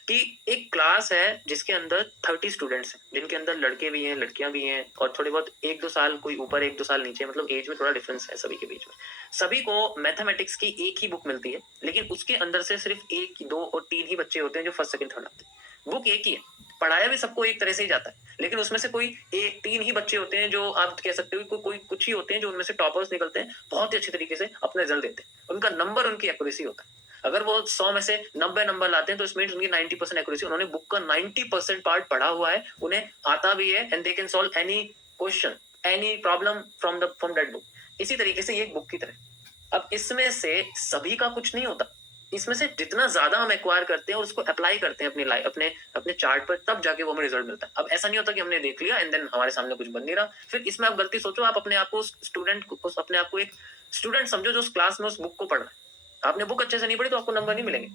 कि एक क्लास है जिसके अंदर 30 स्टूडेंट्स हैं, जिनके अंदर लड़के भी हैं, लड़कियां भी हैं, और थोड़े बहुत 1-2 साल कोई ऊपर 1-2 साल नीचे, मतलब एज में थोड़ा डिफरेंस है सभी के बीच में। सभी को मैथमेटिक्स की एक ही बुक मिलती है, लेकिन उसके अंदर से सिर्फ 1, 2 और 3 ही बच्चे होते हैं जो फर्स्ट सेकंड थर्ड आते हैं। बुक एक ही है, पढ़ाया भी सबको एक तरह से ही जाता है, लेकिन उसमें से कोई 1-3 ही बच्चे होते हैं जो आप कह सकते हो कोई कुछ ही होते हैं जो उनमें से टॉपर्स निकलते हैं, बहुत ही अच्छी तरीके से अपने रिजल्ट देते हैं, उनका नंबर, उनकी एक्यूरेसी होता है। अगर वो 100 में से 90 नंबर लाते हैं तो इसमें उनकी 90% एक्यूरेसी, उन्होंने बुक का 90% पार्ट पढ़ा हुआ है, उन्हें आता भी है and they can solve any question, any problem from that book. इसी तरीके से ये एक बुक की तरह। अब इसमें से सभी का कुछ नहीं होता, इसमें से जितना ज्यादा हम एक्वायर करते हैं और उसको अप्लाई करते हैं अपनी लाइफ, अपने अपने चार्ट पर, तब जाके वो हमें रिजल्ट मिलता है। अब ऐसा नहीं होता कि हमने देख लिया एंड देन हमारे सामने कुछ बन नहीं रहा, फिर इसमें आप गलती सोचो, आप अपने आप को स्टूडेंट को, अपने आप को एक स्टूडेंट समझो जो उस क्लास में उस बुक को पढ़ रहा है। आपने बुक अच्छे से नहीं पढ़ी तो आपको नंबर नहीं मिलेंगे।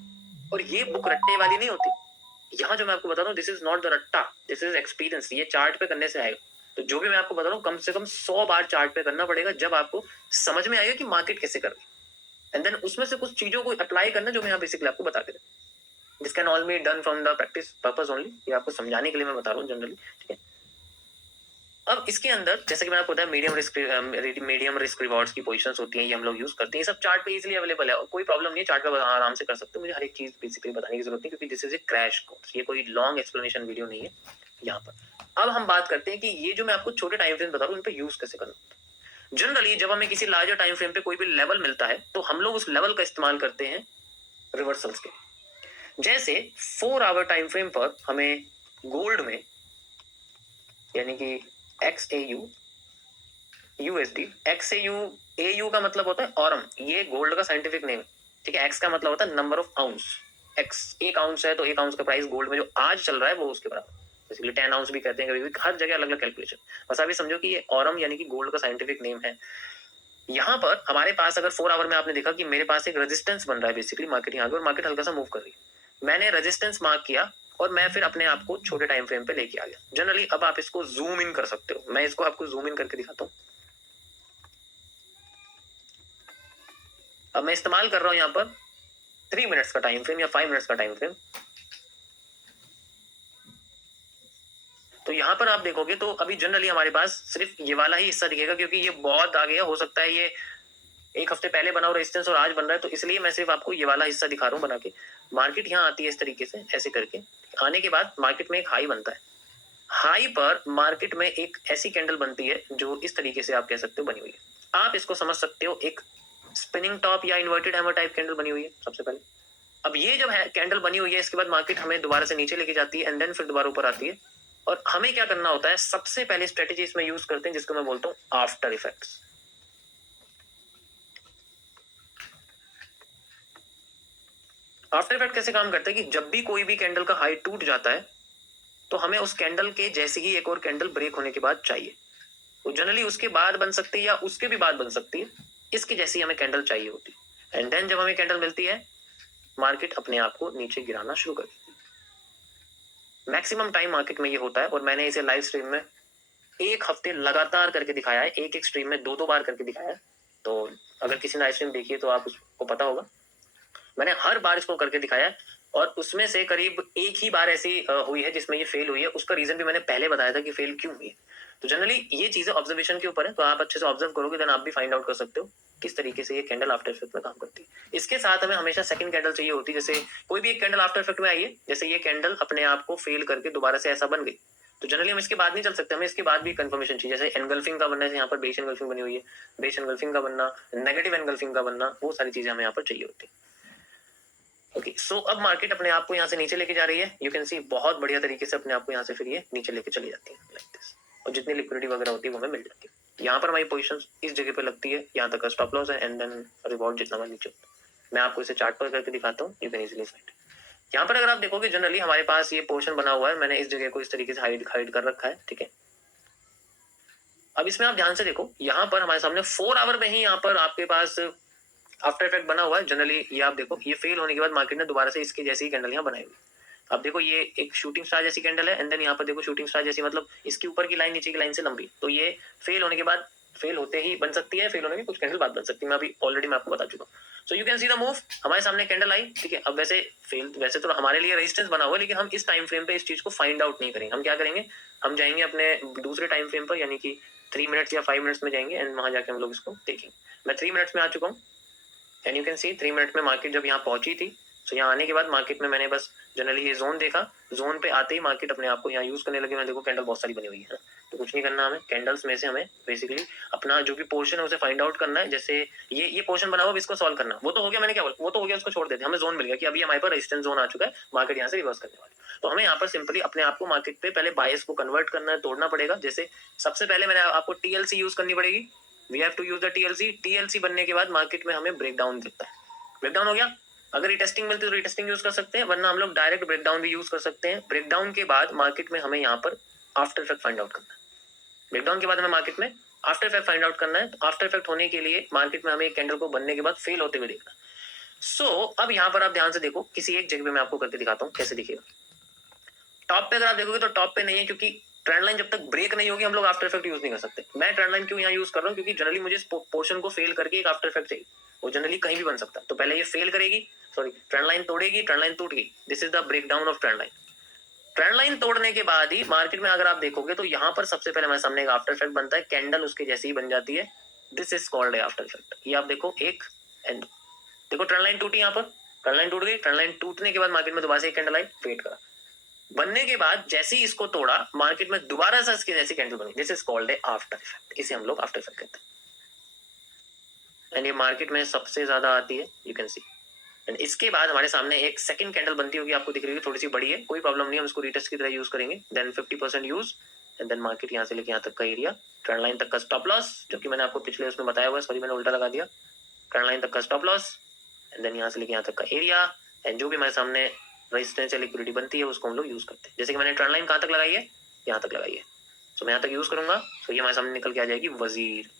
और ये बुक रट्टे वाली नहीं होती। यहाँ जो मैं आपको बता रहा हूँ, दिस इज नॉट द रट्टा, दिस इज एक्सपीरियंस। ये चार्ट पे करने से आएगा। तो जो भी मैं आपको बता रहा हूँ, कम से कम 100 बार चार्ट पे करना पड़ेगा, जब आपको समझ में आएगा कि मार्केट कैसे कर रही है। एंड देन उसमें से कुछ चीजों को अप्लाई करना जो मैं यहाँ बेसिकली आपको बता के रहा। This can all be done from the practice purpose only. ये आपको समझाने के लिए मैं बता रहा हूँ जनरली, ठीक है। अब इसके अंदर जैसे कि मैंने आपको बताया, मीडियम रिस्क रिवॉर्ड्स की पोजीशंस होती हैं, ये हम लोग यूज करते हैं। ये सब चार्ट पे इजीली अवेलेबल है, कोई प्रॉब्लम नहीं है, चार्ट पे आराम से कर सकते हो। मुझे हर एक चीज बेसिकली बताने की जरूरत नहीं, क्योंकि this is a crash course, ये कोई लॉन्ग एक्सप्लेनेशन वीडियो नहीं है यहाँ पर। अब हम बात करते हैं कि ये जो मैं आपको छोटे टाइम फ्रेम बता रहा हूँ, इन पे यूज कैसे करना। जनरली जब हमें किसी लार्जर टाइम फ्रेम पे कोई भी लेवल मिलता है, तो हम लोग उस लेवल का इस्तेमाल करते हैं रिवर्सल्स के। जैसे 4 आवर टाइम फ्रेम पर हमें गोल्ड में, यानी कि XAU USD, XAU का मतलब होता है ऑरम, ये गोल्ड का साइंटिफिक नेम है, ठीक है। एक्स का मतलब होता है number of ounce, x 1 ounce है तो 1 आउंस का प्राइस गोल्ड में जो आज चल रहा है वो उसके बराबर, बेसिकली 10 आउंस भी कहते हैं कभी भी, हर जगह अलग अलग कैलकुलेशन। बस आप ये समझो कि ये ऑरम यानी कि गोल्ड का साइंटिफिक नेम है। यहाँ पर हमारे पास अगर 4 आवर में आपने देखा कि मेरे पास एक रेजिस्टेंस बन रहा है, बेसिकली मार्केट यहाँ पे, और मार्केट हल्का सा मूव कर रही है। मैंने रेजिस्टेंस मार्क किया और मैं फिर अपने आप को छोटे टाइम फ्रेम पे लेके आ गया। जनरली अब आप इसको जूम इन कर सकते हो, मैं इसको आपको जूम इन करके दिखाता हूँ। अब मैं इस्तेमाल कर रहा हूं यहाँ पर 3 मिनट्स का टाइम फ्रेम या 5 मिनट्स का टाइम फ्रेम। तो यहाँ पर आप देखोगे तो अभी जनरली हमारे पास सिर्फ ये वाला ही हिस्सा दिखेगा, क्योंकि ये बहुत आगे हो सकता है ये 1 हफ्ते पहले बना हुआ रेजिस्टेंस और आज बन रहा है, तो इसलिए मैं सिर्फ आपको ये वाला हिस्सा दिखा रहा हूँ बना के। मार्केट यहाँ आती है इस तरीके से, ऐसे करके आने के बाद मार्केट में एक हाई बनता है। हाई पर मार्केट में एक ऐसी कैंडल बनती है जो इस तरीके से आप कह सकते हो बनी हुई है। आप इसको समझ सकते हो एक स्पिनिंग टॉप या इन्वर्टेड हैमर टाइप कैंडल बनी हुई है सबसे पहले। अब ये जब है कैंडल बनी हुई है, इसके बाद मार्केट हमें दोबारा से नीचे लेके जाती है एंड देन फिर दोबारा ऊपर आती है। और हमें क्या करना होता है, सबसे पहले स्ट्रेटेजी इसमें यूज करते हैं जिसको मैं बोलता हूँ आफ्टर इफेक्ट्स। आफ्टर इफेक्ट कैसे काम करता है कि जब भी कोई भी कैंडल का हाई टूट जाता है, तो हमें उस कैंडल के जैसे ही एक और कैंडल ब्रेक होने के बाद चाहिए। तो जनरली उसके बाद बन सकती है या उसके भी बाद बन सकती है, इसकी जैसी हमें कैंडल चाहिए होती है। एंड देन जब हमें कैंडल मिलती है, मार्केट अपने आप को नीचे गिराना शुरू कर देती है। मैक्सिमम टाइम मार्केट में ये होता है, और मैंने इसे लाइव स्ट्रीम में 1 हफ्ते लगातार करके दिखाया है, एक स्ट्रीम में 2 बार करके दिखाया है। तो अगर किसी ने लाइव स्ट्रीम देखी है तो आप उसको पता होगा, मैंने हर बार इसको करके दिखाया है। और उसमें से करीब एक ही बार ऐसी हुई है जिसमें ये फेल हुई है। उसका रीजन भी मैंने पहले बताया था कि फेल क्यों हुई है। तो जनरली ये चीजें ऑब्जर्वेशन के ऊपर है, तो आप अच्छे से ऑब्जर्व करोगे देन आप भी फाइंड आउट कर सकते हो किस तरीके से ये कैंडल आफ्टर इफेक्ट में काम करती है। इसके साथ हमें हमेशा सेकंड कैंडल चाहिए होती है। जैसे कोई भी एक कैंडल आफ्टर इफेक्ट में आई है, जैसे ये कैंडल अपने आप को फेल करके दोबारा से ऐसा बन गई, तो जनरली हम इसके बाद नहीं चल सकते, हमें इसके बाद भी कंफर्मेशन चाहिए। जैसे एनगल्फिंग का बनना है, यहाँ पर बेस एनगल्फिंग बनी हुई है, बेस एनगल्फिंग का बनना, नेगेटिव एनगल्फिंग का बनना, वो सारी चीजें हमें यहाँ पर चाहिए होती है। ओके, सो अब मार्केट अपने आप को यहाँ से नीचे लेके जा रही है। यू कैन सी बहुत बढ़िया तरीके से अपने आप को यहाँ से फिर ये नीचे लेके चली जाती है लाइक दिस, और जितनी लिक्विडिटी वगैरह होती है वो हमें मिल जाती है। यहाँ पर हमारी पोजीशन इस जगह पे लगती है, यहाँ तक का स्टॉप लॉस है एंड देन रिवॉर्ड जितना हमारे नीचे होता है। मैं आपको इसे चार्ट पर करके दिखाता हूँ, यू कैन इजीली फाइंड। यहाँ पर अगर आप देखोगे जनरली हमारे पास ये पोर्शन बना हुआ है, मैंने इस जगह को इस तरीके से हाइड कर रखा है, ठीक है। अब इसमें आप ध्यान से देखो, यहाँ पर हमारे सामने 4 आवर में ही यहाँ पर आपके पास आफ्टर इफेक्ट बना हुआ है। जनरली ये आप देखो, ये फेल होने के बाद मार्केट ने दोबारा से इसके जैसी कैंडल यहाँ बनाई हुई। अब देखो ये एक शूटिंग स्टार जैसी कैंडल है एंड देन यहाँ पर देखो शूटिंग स्टार जैसी, मतलब इसकी ऊपर की लाइन नीचे की लाइन से लंबी, तो ये फेल होने के बाद, फेल होते ही बन सकती है, फेल होने के कुछ कैंडल बाद बन सकती है। मैं अभी ऑलरेडी मैं आपको बता चुका हूँ। So you can see the move, हमारे सामने कैंडल आई, ठीक है। अब वैसे तो हमारे लिए रेजिस्टेंस बना हुआ है, लेकिन हम इस टाइम फ्रेम पे इस चीज को फाइंड आउट नहीं करेंगे। हम क्या करेंगे, हम जाएंगे अपने दूसरे टाइम फ्रेम पर, यानी कि 3 मिनट्स या 5 मिनट्स में जाएंगे एंड वहां जाके हम लोग इसको देखेंगे। मैं 3 मिनट्स में आ चुका हूँ and you can C 3 minute में मार्केट जब यहाँ पहुंची थी, तो यहाँ आने के बाद मार्केट में मैंने बस जनरली ये जोन देखा, जोन पे आते ही मार्केट अपने आप को यहाँ यूज करने लगे। मैं देखो कैंडल बहुत सारी बनी हुई है, तो कुछ नहीं करना हमें, कैंडल्स में से हमें बेसिकली अपना जो भी पोर्शन है उसे फाइंड आउट करना है। जैसे ये पोर्शन बना हुआ, इसको सॉल्व करना, वो तो हो गया, मैंने क्या बोला, वो तो हो गया, उसको छोड़ देते हैं, हमें जोन मिल गया कि अभी हमारे पास रेजिस्टेंस जोन आ चुका है, मार्केट यहाँ से रिवर्स करने वाली। तो हमें यहाँ पर सिंपली अपने आप को मार्केट पे पहले बायस को कन्वर्ट करना है, तोड़ना पड़ेगा। जैसे सबसे पहले मैंने आपको टीएलसी यूज करनी पड़ेगी, we have to use the TLC. TLC बनने के बाद मार्केट में हमें ब्रेकडाउन दिखता है, ब्रेकडाउन हो गया, अगर रिटेस्टिंग मिलती है तो रिटेस्टिंग यूज कर सकते हैं, वरना हम लोग डायरेक्ट ब्रेकडाउन भी यूज कर सकते हैं। ब्रेकडाउन के बाद मार्केट में हमें यहाँ पर आफ्टर इफेक्ट फाइंड आउट करना है। ब्रेकडाउन के बाद हमें मार्केट में आफ्टर इफेक्ट फाइंड आउट करना है। तो आफ्टर इफेक्ट होने के लिए मार्केट में हमें एक कैंडल को बनने के बाद फेल होते हुए देखना। सो अब यहाँ पर आप ध्यान से देखो, किसी एक जगह पे मैं आपको करके दिखाता हूँ कैसे दिखेगा। टॉप पे अगर आप देखोगे तो टॉप पे नहीं है, क्योंकि ट्रेंड लाइन जब तक ब्रेक नहीं होगी हम लोग आफ्टर इफेक्ट यूज नहीं कर सकते। मैं ट्रेंड लाइन क्यों यहाँ यूज कर रहा हूँ, क्योंकि जनरली मुझे पोर्शन को फेल करके एक आफ्टर इफेक्ट चाहिए, वो जनरली कहीं भी बन सकता है। तो पहले ये फेल करेगी, सॉरी ट्रेंड लाइन तोड़ेगी, ट्रेंड लाइन टूट गई, this is the breakdown of trend line. Trend line तोड़ने के बाद ही मार्केट में अगर आप देखोगे तो यहाँ पर सबसे पहले हमारे सामने एक आफ्टर इफेक्ट बनता है, कैंडल उसके जैसी ही बन जाती है, this is called after effect. ये आप देखो एक एंड देखो, ट्रेंड लाइन टूटी, यहाँ पर ट्रेंड लाइन टूट गई। ट्रेंड लाइन टूटने के बाद मार्केट में दोबारा से एक कैंडल आई, वेट करा, बनने के बाद जैसे ही इसको तोड़ा मार्केट में दोबारा से इसके जैसी कैंडल बनी, this is called after effect. इसे हम लोग आफ्टर इफेक्ट कहते हैं, एंड ये मार्केट में सबसे ज्यादा आती है, यू कैन सी। एंड इसके बाद हमारे सामने एक सेकंड कैंडल बनती होगी, आपको दिख रही होगी, थोड़ी सी बड़ी है, कोई प्रॉब्लम नहीं, हम इसको रिटेस्ट की तरह यूज करेंगे। Then 50% use, and then market यहाँ से लेके यहाँ तक का एरिया, ट्रेंड लाइन तक का स्टॉप लॉस, जो कि मैंने आपको पिछले उसमें बताया हुआ है, सॉरी मैंने उल्टा लगा दिया, ट्रेंड लाइन तक का स्टॉप लॉस, एंड देन यहाँ से लेके यहाँ तक का एरिया, एंड जो भी हमारे सामने रेजिस्टेंस या लिक्विडिटी बनती है उसको हम लोग यूज करते हैं। जैसे कि मैंने ट्रेंड लाइन कहाँ तक लगाई है, यहाँ तक लगाई है, तो मैं यहाँ तक यूज करूंगा, तो ये हमारे सामने निकल के आ जाएगी वजीर,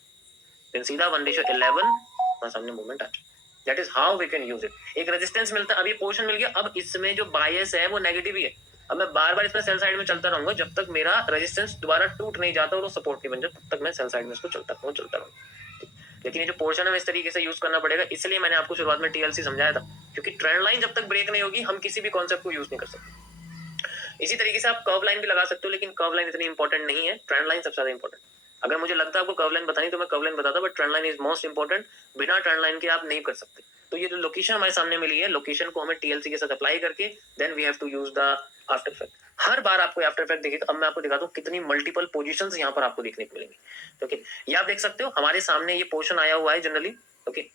देन सीधा 1:11 हमारे सामने मूवमेंट आ जाए। That is how we can use it. एक रेजिस्टेंस मिलता है, अभी पोर्शन मिल गया, अब इसमें जो बायस है वो नेगेटिव ही है, अब मैं बार बार इसमें सेल साइड में चलता रहूंगा जब तक मेरा रेजिस्टेंस दोबारा टूट नहीं जाता और वो सपोर्ट नहीं बन जाता, तब तक मैं सेल साइड में इसको चलता रहूंगा। लेकिन ये जो पोर्शन है इस तरीके से यूज करना पड़ेगा, इसलिए मैंने आपको शुरुआत में टीएलसी समझाया था, क्योंकि ट्रेंड लाइन जब तक ब्रेक नहीं होगी हम किसी भी कॉन्सेप्ट को यूज नहीं कर सकते। इसी तरीके से आप कर्व लाइन भी लगा सकते हो, लेकिन कर्व लाइन इतनी इंपॉर्टेंट नहीं है, ट्रेंड लाइन सबसे ज्यादा इंपॉर्टेंट। अगर मुझे लगता है आपको कर्व लाइन बतानी तो मैं कर्व लाइन बताता, but trend line is most important, बिना ट्रेंड लाइन के आप नहीं कर सकते। तो ये जो लोकेशन हमारे सामने मिली है, लोकेशन को हमें टीएलसी के साथ अप्लाई करके then we have to use the after effect. हर बार आपको आफ्टर इफेक्ट दिखेगा। अब मैं आपको दिखाता हूँ कितनी मल्टीपल पोजीशंस यहाँ पर आपको देखने को मिलेंगी। ओके, ये आप देख सकते हो, हमारे सामने ये पोर्शन आया हुआ है जनरली। ओके,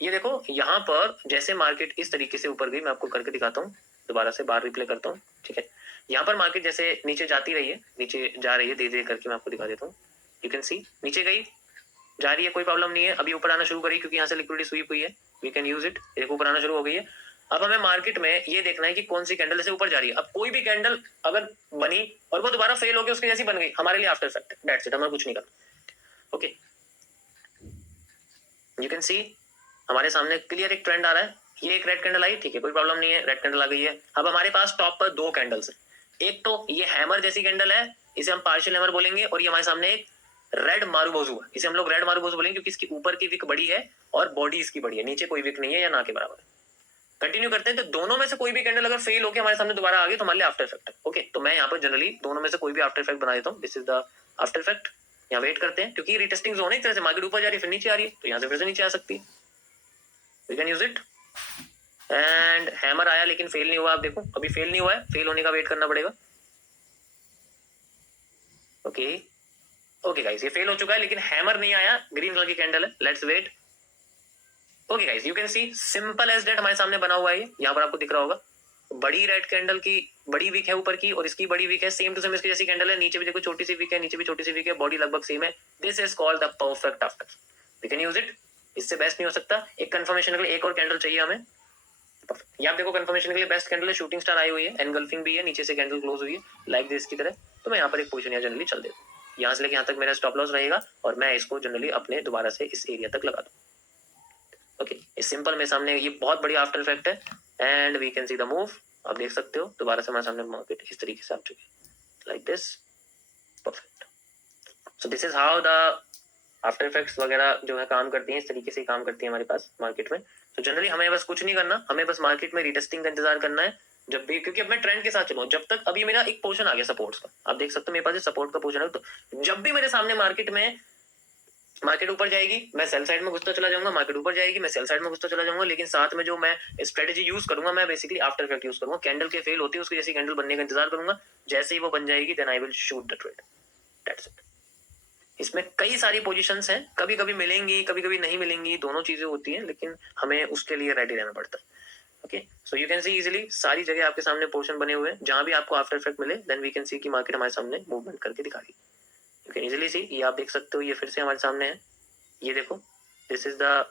ये देखो यहाँ पर जैसे मार्केट इस तरीके से ऊपर गई, मैं आपको करके दिखाता हूँ, दोबारा से बार रिप्ले करता हूँ, ठीक है। यहाँ पर मार्केट जैसे नीचे जाती रही है, नीचे जा रही है, धीरे धीरे करके मैं आपको दिखा देता हूँ। यू कैन सी नीचे गई, जा रही है, कोई प्रॉब्लम नहीं है। अभी ऊपर आना शुरू करी क्योंकि यहाँ से लिक्विडिटी स्वीप हुई है, वी कैन यूज इट। देखो ऊपर आना शुरू हो गई है। अब हमें मार्केट में ये देखना है कि कौन सी कैंडल से ऊपर जा रही है। अब कोई भी कैंडल अगर बनी और वो दोबारा फेल हो गई, उसकी जैसी बन गई, हमारे लिए आफ्टर इफेक्ट, दैट्स इट, हमें कुछ नहीं करना। ओके, यू कैन सी हमारे सामने क्लियर एक ट्रेंड आ रहा है। ये एक रेड कैंडल आई, ठीक है, कोई प्रॉब्लम नहीं है, रेड कैंडल आ गई है। अब हमारे पास टॉप पर दो कैंडल्स है, एक तो ये हैमर जैसी कैंडल है, इसे हम पार्शियल हैमर बोलेंगे, और ये हमारे सामने एक रेड मारूबोजू है, इसे हम लोग रेड मारूबोजू बोलेंगे क्योंकि इसकी ऊपर की विक बड़ी है और बॉडी इसकी बड़ी है, नीचे कोई विक नहीं है या ना के बराबर है। कंटिन्यू करते हैं, तो दोनों में से कोई भी कैंडल अगर फेल होकर हमारे सामने दोबारा आ गई तो हमारे लिए आफ्टर इफेक्ट है। ओके, तो मैं यहाँ पर जनरली दोनों में से कोई भी आफ्टर इफेक्ट बना देता हूँ, this is the after effect. यहाँ वेट करते हैं क्योंकि रिटेस्टिंग जोन है, एक तरह से मार्केट ऊपर जा रही है फिर नीचे आ रही है, तो यहाँ से फिर से नीचे आ सकती है, we can use it. And hammer आया लेकिन फेल नहीं हुआ, आप देखो अभी फेल नहीं हुआ है, फेल होने का वेट करना पड़ेगा। ओके ओके गाइस, ये फेल हो चुका है लेकिन हैमर नहीं आया, ग्रीन कलर की कैंडल है, let's wait. Okay guys, you can see simple as that हमारे सामने बना हुआ है। यहाँ पर आपको दिख रहा होगा बड़ी रेड कैंडल की बड़ी वीक है ऊपर की, और इसकी बड़ी वीक है, सेम टू सेम इसकी जैसी कैंडल है, नीचे भी देखो छोटी सी वीक है, नीचे भी छोटी सी वीक है, बॉडी लगभग सेम है, this is called the perfect after, we can use it. इससे बेस्ट नहीं हो सकता। एक कंफर्मेशन के लिए एक और कैंडल चाहिए हमें। ये आप देखो कंफर्मेशन के लिए बेस्ट कैंडल है, शूटिंग स्टार आई हुई है, एनगल्फिंग भी है, नीचे से कैंडल क्लोज हुई है लाइक दिस की तरह। तो मैं यहाँ पर एक पोजीशन यहाँ जनरली चल देता हूँ, यहाँ से लेके यहाँ तक मेरा स्टॉप लॉस रहेगा, और मैं इसको जनरली अपने दोबारा से इस एरिया तक लगा दूँ। ओके, इस सिंपल में सामने ये बहुत बड़ी आफ्टर इफेक्ट है, and we can see the move. आप देख सकते हो दोबारा से हमारे सामने मार्केट इस तरीके से आ चुकी है, like this, perfect. So this is how the after effects वगैरह जो है काम करती हैं, इस तरीके से काम करती है हमारे पास मार्केट में। तो जनरली हमें बस कुछ नहीं करना, हमें बस मार्केट में रिटेस्टिंग का इंतजार करना है जब भी, क्योंकि अब मैं ट्रेंड के साथ चलूँ, जब तक अभी मेरा एक पोर्शन आ गया सपोर्ट्स का, आप देख सकते हो मेरे पास सपोर्ट का पोर्शन है, तो जब भी मेरे सामने मार्केट ऊपर जाएगी मैं सेल साइड में घुसता चला जाऊंगा, मार्केट ऊपर जाएगी मैं सेल साइड में घुसता चला जाऊंगा, लेकिन साथ में जो मैं स्ट्रेटेजी यूज करूंगा, मैं बेसिकली आफ्टर इफेक्ट यूज करूंगा। कैंडल के फेल होती है उसकी जैसी कैंडल बनने का इंतजार करूंगा, जैसे ही वो बन जाएगी then I will shoot the trade. That's it. इसमें कई सारी पोजीशंस हैं, कभी कभी मिलेंगी कभी कभी नहीं मिलेंगी, दोनों चीजें होती हैं, लेकिन हमें उसके लिए रेडी रहना पड़ता है। Okay, so you can C easily सारी जगह आपके सामने पोर्शन बने हुए हैं, जहां भी आपको आफ्टर इफेक्ट मिले देन वी कैन सी कि मार्केट हमारे सामने मूवमेंट करके दिखा रही है। यू कैन इजीली सी, ये आप देख सकते हो, ये फिर से हमारे सामने है, ये देखो, this is the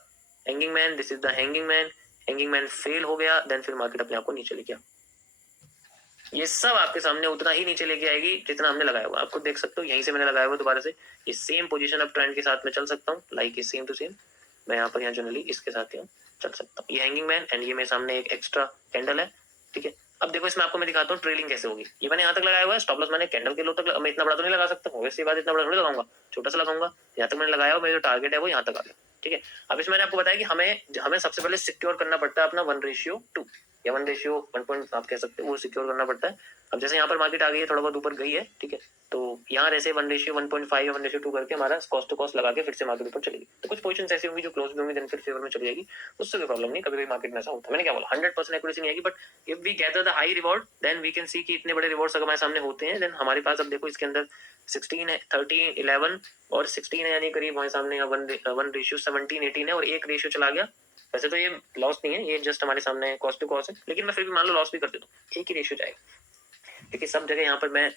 hanging man, this is the hanging man. Hanging man fail हो गया, देन फिर मार्केट अपने आप को नीचे लेके आ, ये सब आपके सामने उतना ही नीचे लेके आएगी जितना हमने लगाया हुआ। आपको देख सकते हो यहीं से मैंने लगाया हुआ दोबारा से, ये सेम पोजीशन अब ट्रेंड के साथ में चल सकता हूँ, लाइक सेम टू सेम। मैं यहाँ पर यहाँ जनरली इसके साथ यहाँ चल सकता हूँ। ये हैंगिंग मैन एंड ये मेरे सामने एक एक्स्ट्रा कैंडल है, ठीक है। अब देखो इसमें आपको मैं दिखाता हूँ ट्रेलिंग कैसे होगी। ये मैंने यहाँ तक लगाया हुआ है, स्टॉप लॉस मैंने कैंडल के लो तक, मैं इतना बड़ा तो नहीं लगा सकता हूँ, वैसे बात इतना बड़ा नहीं लगाऊंगा, छोटा सा लगाऊंगा। यहाँ तक मैंने लगाया हुआ, मेरा जो टारगेट है वो यहाँ तक आ गया, ठीक है। अब इसमें मैंने आपको बताया कि हमें सबसे पहले सिक्योर करना पड़ता है अपना 1:2 या 1:1 आप कह सकते हो, वो सिक्योर करना पड़ता है। अब जैसे यहाँ पर मार्केट आ गई है, थोड़ा बहुत ऊपर गई है, ठीक है, तो यहाँ ऐसे 1:1.5 या 1:2 करके हमारा कॉस्ट टू कॉस्ट लगा के फिर से मार्केट ऊपर चलेगी। तो कुछ पोजीशंस ऐसी होंगी जो क्लोज भी होंगी, देन फिर फेवर में चली जाएगी, उससे कोई प्रॉब्लम नहीं। कभी कभी मार्केट में ऐसा होता है, मैंने क्या बोला 100% एक्यूरेसी नहीं आएगी, but if we gather the high reward then we can see कि इतने बड़े रिवॉर्ड्स अगर हमारे सामने होते हैं, देन हमारे पास अब देखो इसके अंदर 16 है, 13, 11 और 16 है, यानी करीब हमारे सामने 1:17, 18 है और एक रेशियो चला गया। वैसे तो ये लॉस नहीं है, ये जस्ट हमारे सामने कॉस्ट टू कॉस्ट है, लेकिन मैं फिर भी मान लो लॉस भी कर देता हूँ, एक ही रेशियो जाएगा, क्योंकि सब जगह यहाँ पर मैं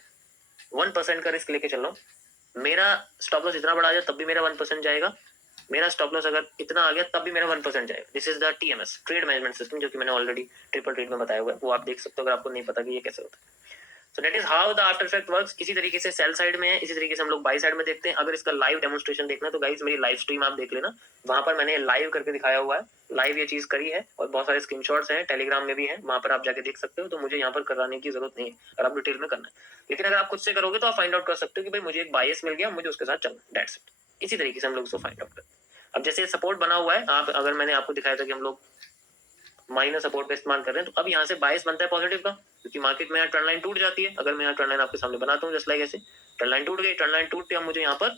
1% का रिस्क लेके चल रहा हूँ। मेरा स्टॉप लॉस इतना बड़ा आ जाए तब भी मेरा 1% जाएगा, मेरा स्टॉप लॉस अगर इतना आ गया तब भी मेरा 1% जाएगा। This is the TMS, trade management system, जो कि मैंने ऑलरेडी ट्रिपल ट्रेड में बताया हुआ है, वो आप देख सकते हो अगर आपको नहीं पता कि ये कैसे होता है। So that is how the after effect works. इसी तरीके से सेल साइड में है, इसी तरीके से हम लोग बाई साइड में देखते हैं। अगर इसका लाइव डेमोन्स्ट्रेशन देखना है तो गाइस मेरी लाइव स्ट्रीम आप देख लेना, वहां पर मैंने लाइव करके दिखाया हुआ है, लाइव ये चीज करी है और बहुत सारे स्क्रीनशॉट्स हैं, टेलीग्राम में भी है, वहां पर आप जाके देख सकते हो। तो मुझे यहाँ पर कराने की जरूरत नहीं है अगर आप डिटेल में करना है, लेकिन अगर आप खुद से करोगे तो आप फाइंड आउट कर सकते हो कि भाई मुझे एक बायस मिल गया, मुझे उसके साथ चलना, दैट्स इट। इसी तरीके से हम लोग उसको फाइंड आउट करते हैं। अब जैसे सपोर्ट बना हुआ है, आप अगर मैंने आपको दिखाया था कि हम लोग माइनस सपोर्ट का इस्तेमाल कर रहे हैं, तो अब यहाँ से बायस बनता है पॉजिटिव का, क्योंकि मार्केट में यहाँ ट्रेंड लाइन टूट जाती है। अगर मैं यहाँ ट्रेंड लाइन आपके सामने बनाता हूँ जस्ट लाइक ऐसे, ट्रेंड लाइन टूट गई, ट्रेंड लाइन टूट के अब मुझे यहाँ पर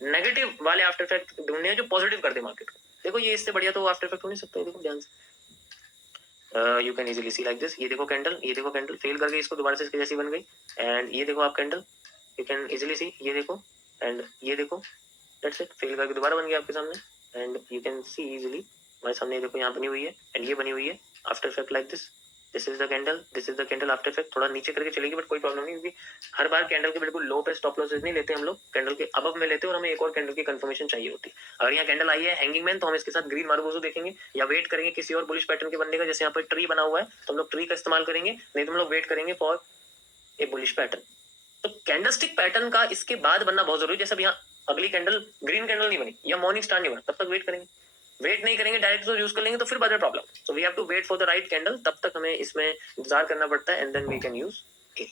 नेगेटिव वाले आफ्टर इफेक्ट ढूंढने हैं जो पॉजिटिव कर दे मार्केट को। देखो ये इससे बढ़िया तो आफ्टर इफेक्ट हो नहीं सकता, देखो ध्यान से। You can easily C like this, ये देखो कैंडल, ये देखो कैंडल फेल कर गई, इसको दोबारा से इसकी जैसी बन गई, एंड ये देखो आप कैंडल, यू कैन इजीली सी, ये देखो एंड ये देखो, दैट्स इट, फेल करके दोबारा बन गया आपके सामने, and you can C easily हमारे सामने देखो यहाँ बनी हुई है एंड ये बनी हुई है after effect like this. This is the candle, this is the candle after effect. थोड़ा नीचे करके चलेगी बट कोई प्रॉब्लम नहीं, क्योंकि हर बार कैंडल के बिल्कुल लो पे स्टॉप लॉसेस नहीं लेते हम लोग, कैंडल के अबव में लेते हैं और हमें एक और कैंडल की कंफर्मेशन चाहिए होती है। अगर यहाँ कैंडल आई है हैंगिंग मैन, तो हम इसके साथ ग्रीन मार्गोजो देखेंगे या वेट करेंगे किसी और बुलिश पैटर्न के बनने का। जैसे यहाँ पर ट्री बना हुआ है तो हम लोग ट्री का इस्तेमाल करेंगे, नहीं तो हम लोग वेट करेंगे फॉर ए बुलिश पैटर्न। तो कैंडलस्टिक पैटर्न का इसके बाद बनना बहुत जरूरी है। जैसे यहाँ अगली कैंडल ग्रीन कैंडल नहीं बनी या मॉर्निंग स्टार नहीं बना, तब तक वेट करेंगे, वेट नहीं करेंगे डायरेक्ट तो यूज कर लेंगे तो फिर बाद में problem. So we have to wait for the right candle, तब तक हमें इसमें इंतजार करना पड़ता है and then we can use a.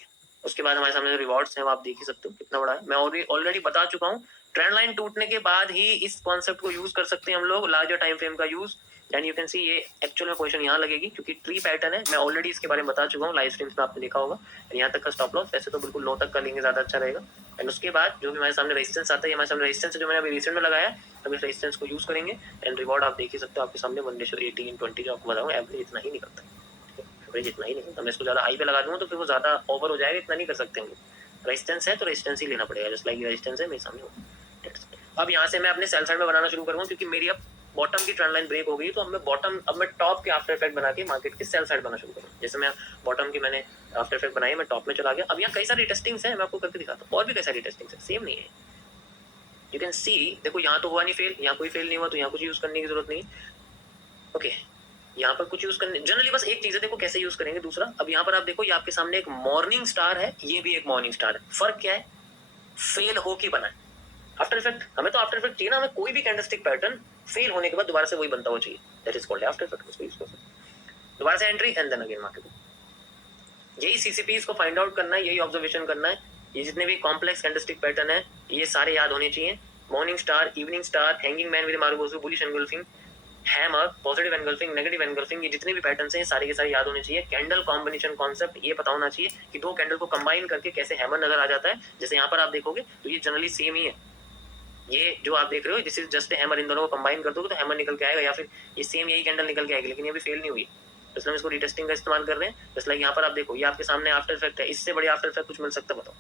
उसके बाद हमारे सामने जो रिवॉर्ड्स हैं वो आप देख ही सकते हो कितना बड़ा है। मैं ऑलरेडी बता चुका हूँ, ट्रेंड लाइन टूटने के बाद ही इस कॉन्सेप्ट को यूज कर सकते हैं हम लोग, लार्जर टाइम फ्रेम का यूज। एंड यू कैन सी ये एक्चुअल में पोजीशन यहाँ लगेगी क्योंकि ट्री पैटर्न है, मैं ऑलरेडी इसके बारे में बता चुका हूँ, लाइव स्ट्रीम्स में आपने देखा होगा। यहाँ तक का स्टॉप लॉस वैसे तो बिल्कुल लो तक का लेंगे, ज्यादा अच्छा रहेगा। एंड उसके बाद जो भी हमारे सामने रेजिस्टेंस आता है, हमारे सामने रेजिस्टेंस जो मैंने अभी रिसेंट में लगाया, अब इस रेजिस्टेंस को यूज करेंगे एंड रिवॉर्ड आप देख ही सकते हो आपके सामने 1:18-20 जो आपको बताऊँ, एवरेज इतना ही निकलता है, एवरेज इतना ही निकलता है। मैं इसको ज्यादा हाई पे लगा दूंगा तो फिर वो ज्यादा ओवर हो जाएगा, इतना नहीं कर सकते हम लोग। रेजिस्टेंस है तो रेजिस्टेंस ही लेना पड़ेगा, जस्ट लाइक रेजिस्टेंस है मेरे सामने। अब यहाँ से मैं अपने सेल साइड में बनाना शुरू करूँगा क्योंकि मेरी अब बॉटम की ट्रेंड लाइन ब्रेक हो गई, तो अब मैं टॉप के आफ्टर इफेक्ट बना के मार्केट की सेल साइड बनाना शुरू करूँ। जैसे मैं बॉटम की मैंने आफ्टर इफेक्ट बनाई, मैं टॉप में चला गया। अब यहाँ कई सारी टेस्टिंग्स हैं, मैं आपको करके दिखाता हूँ, और भी कई सारी टेस्टिंग्स है, सेम नहीं है। यू कैन सी, देखो यहाँ तो हुआ नहीं फेल, यहाँ कोई फेल नहीं हुआ, तो यहाँ कुछ यूज करने की जरूरत नहीं। ओके, यहाँ पर कुछ यूज करने जनरली बस एक चीज है, देखो कैसे यूज करेंगे। दूसरा, अब यहाँ पर आप देखो, ये आपके सामने एक मॉर्निंग स्टार है, ये भी एक मॉर्निंग स्टार है। फर्क क्या है, फेल हो के बना है आफ्टर इफेक्ट। हमें तो आफ्टर इफेक्ट चाहिए ना, हमें कोई भी कैंडलस्टिक पैटर्न फेल होने के बाद दोबारा से वही बनता हुआ चाहिए, that is called after effect. उसको यूज कर सकते हैं, दोबारा से entry and then again market. यही सीसीपीज को फाइंड आउट करना है, यही ऑब्जर्वेशन करना है। ये जितने भी कॉम्प्लेक्स कैंडलस्टिक पैटर्न है ये सारे याद होने चाहिए। Morning star, evening star, hanging man with marubozu, bullish engulfing, hammer, positive engulfing, negative engulfing, ये जितने भी पैटर्न्स हैं सारे के सारे याद होने चाहिए। कैंडल कॉम्बिनेशन कॉन्सेप्ट ये पता होना चाहिए कि दो कैंडल को कंबाइन करके कैसे हैमर नजर आ जाता है। जैसे यहाँ पर आप देखोगे तो ये जनरली सेम ही है, ये जो आप देख रहे हो दिस इज जस्ट हैमर, इन दोनों को कंबाइन कर दोगे तो हैमर निकल के आएगा, या फिर ये सेम यही कैंडल निकल के आएगी, लेकिन ये भी फेल नहीं हुई, इसलिए हम इसको रीटेस्टिंग का इस्तेमाल कर रहे हैं। जस्ट लाइक यहाँ पर आप देखो, ये आपके सामने आफ्टर इफेक्ट है, इससे बड़े आफ्टर इफेक्ट कुछ मिल सकता है बताओ?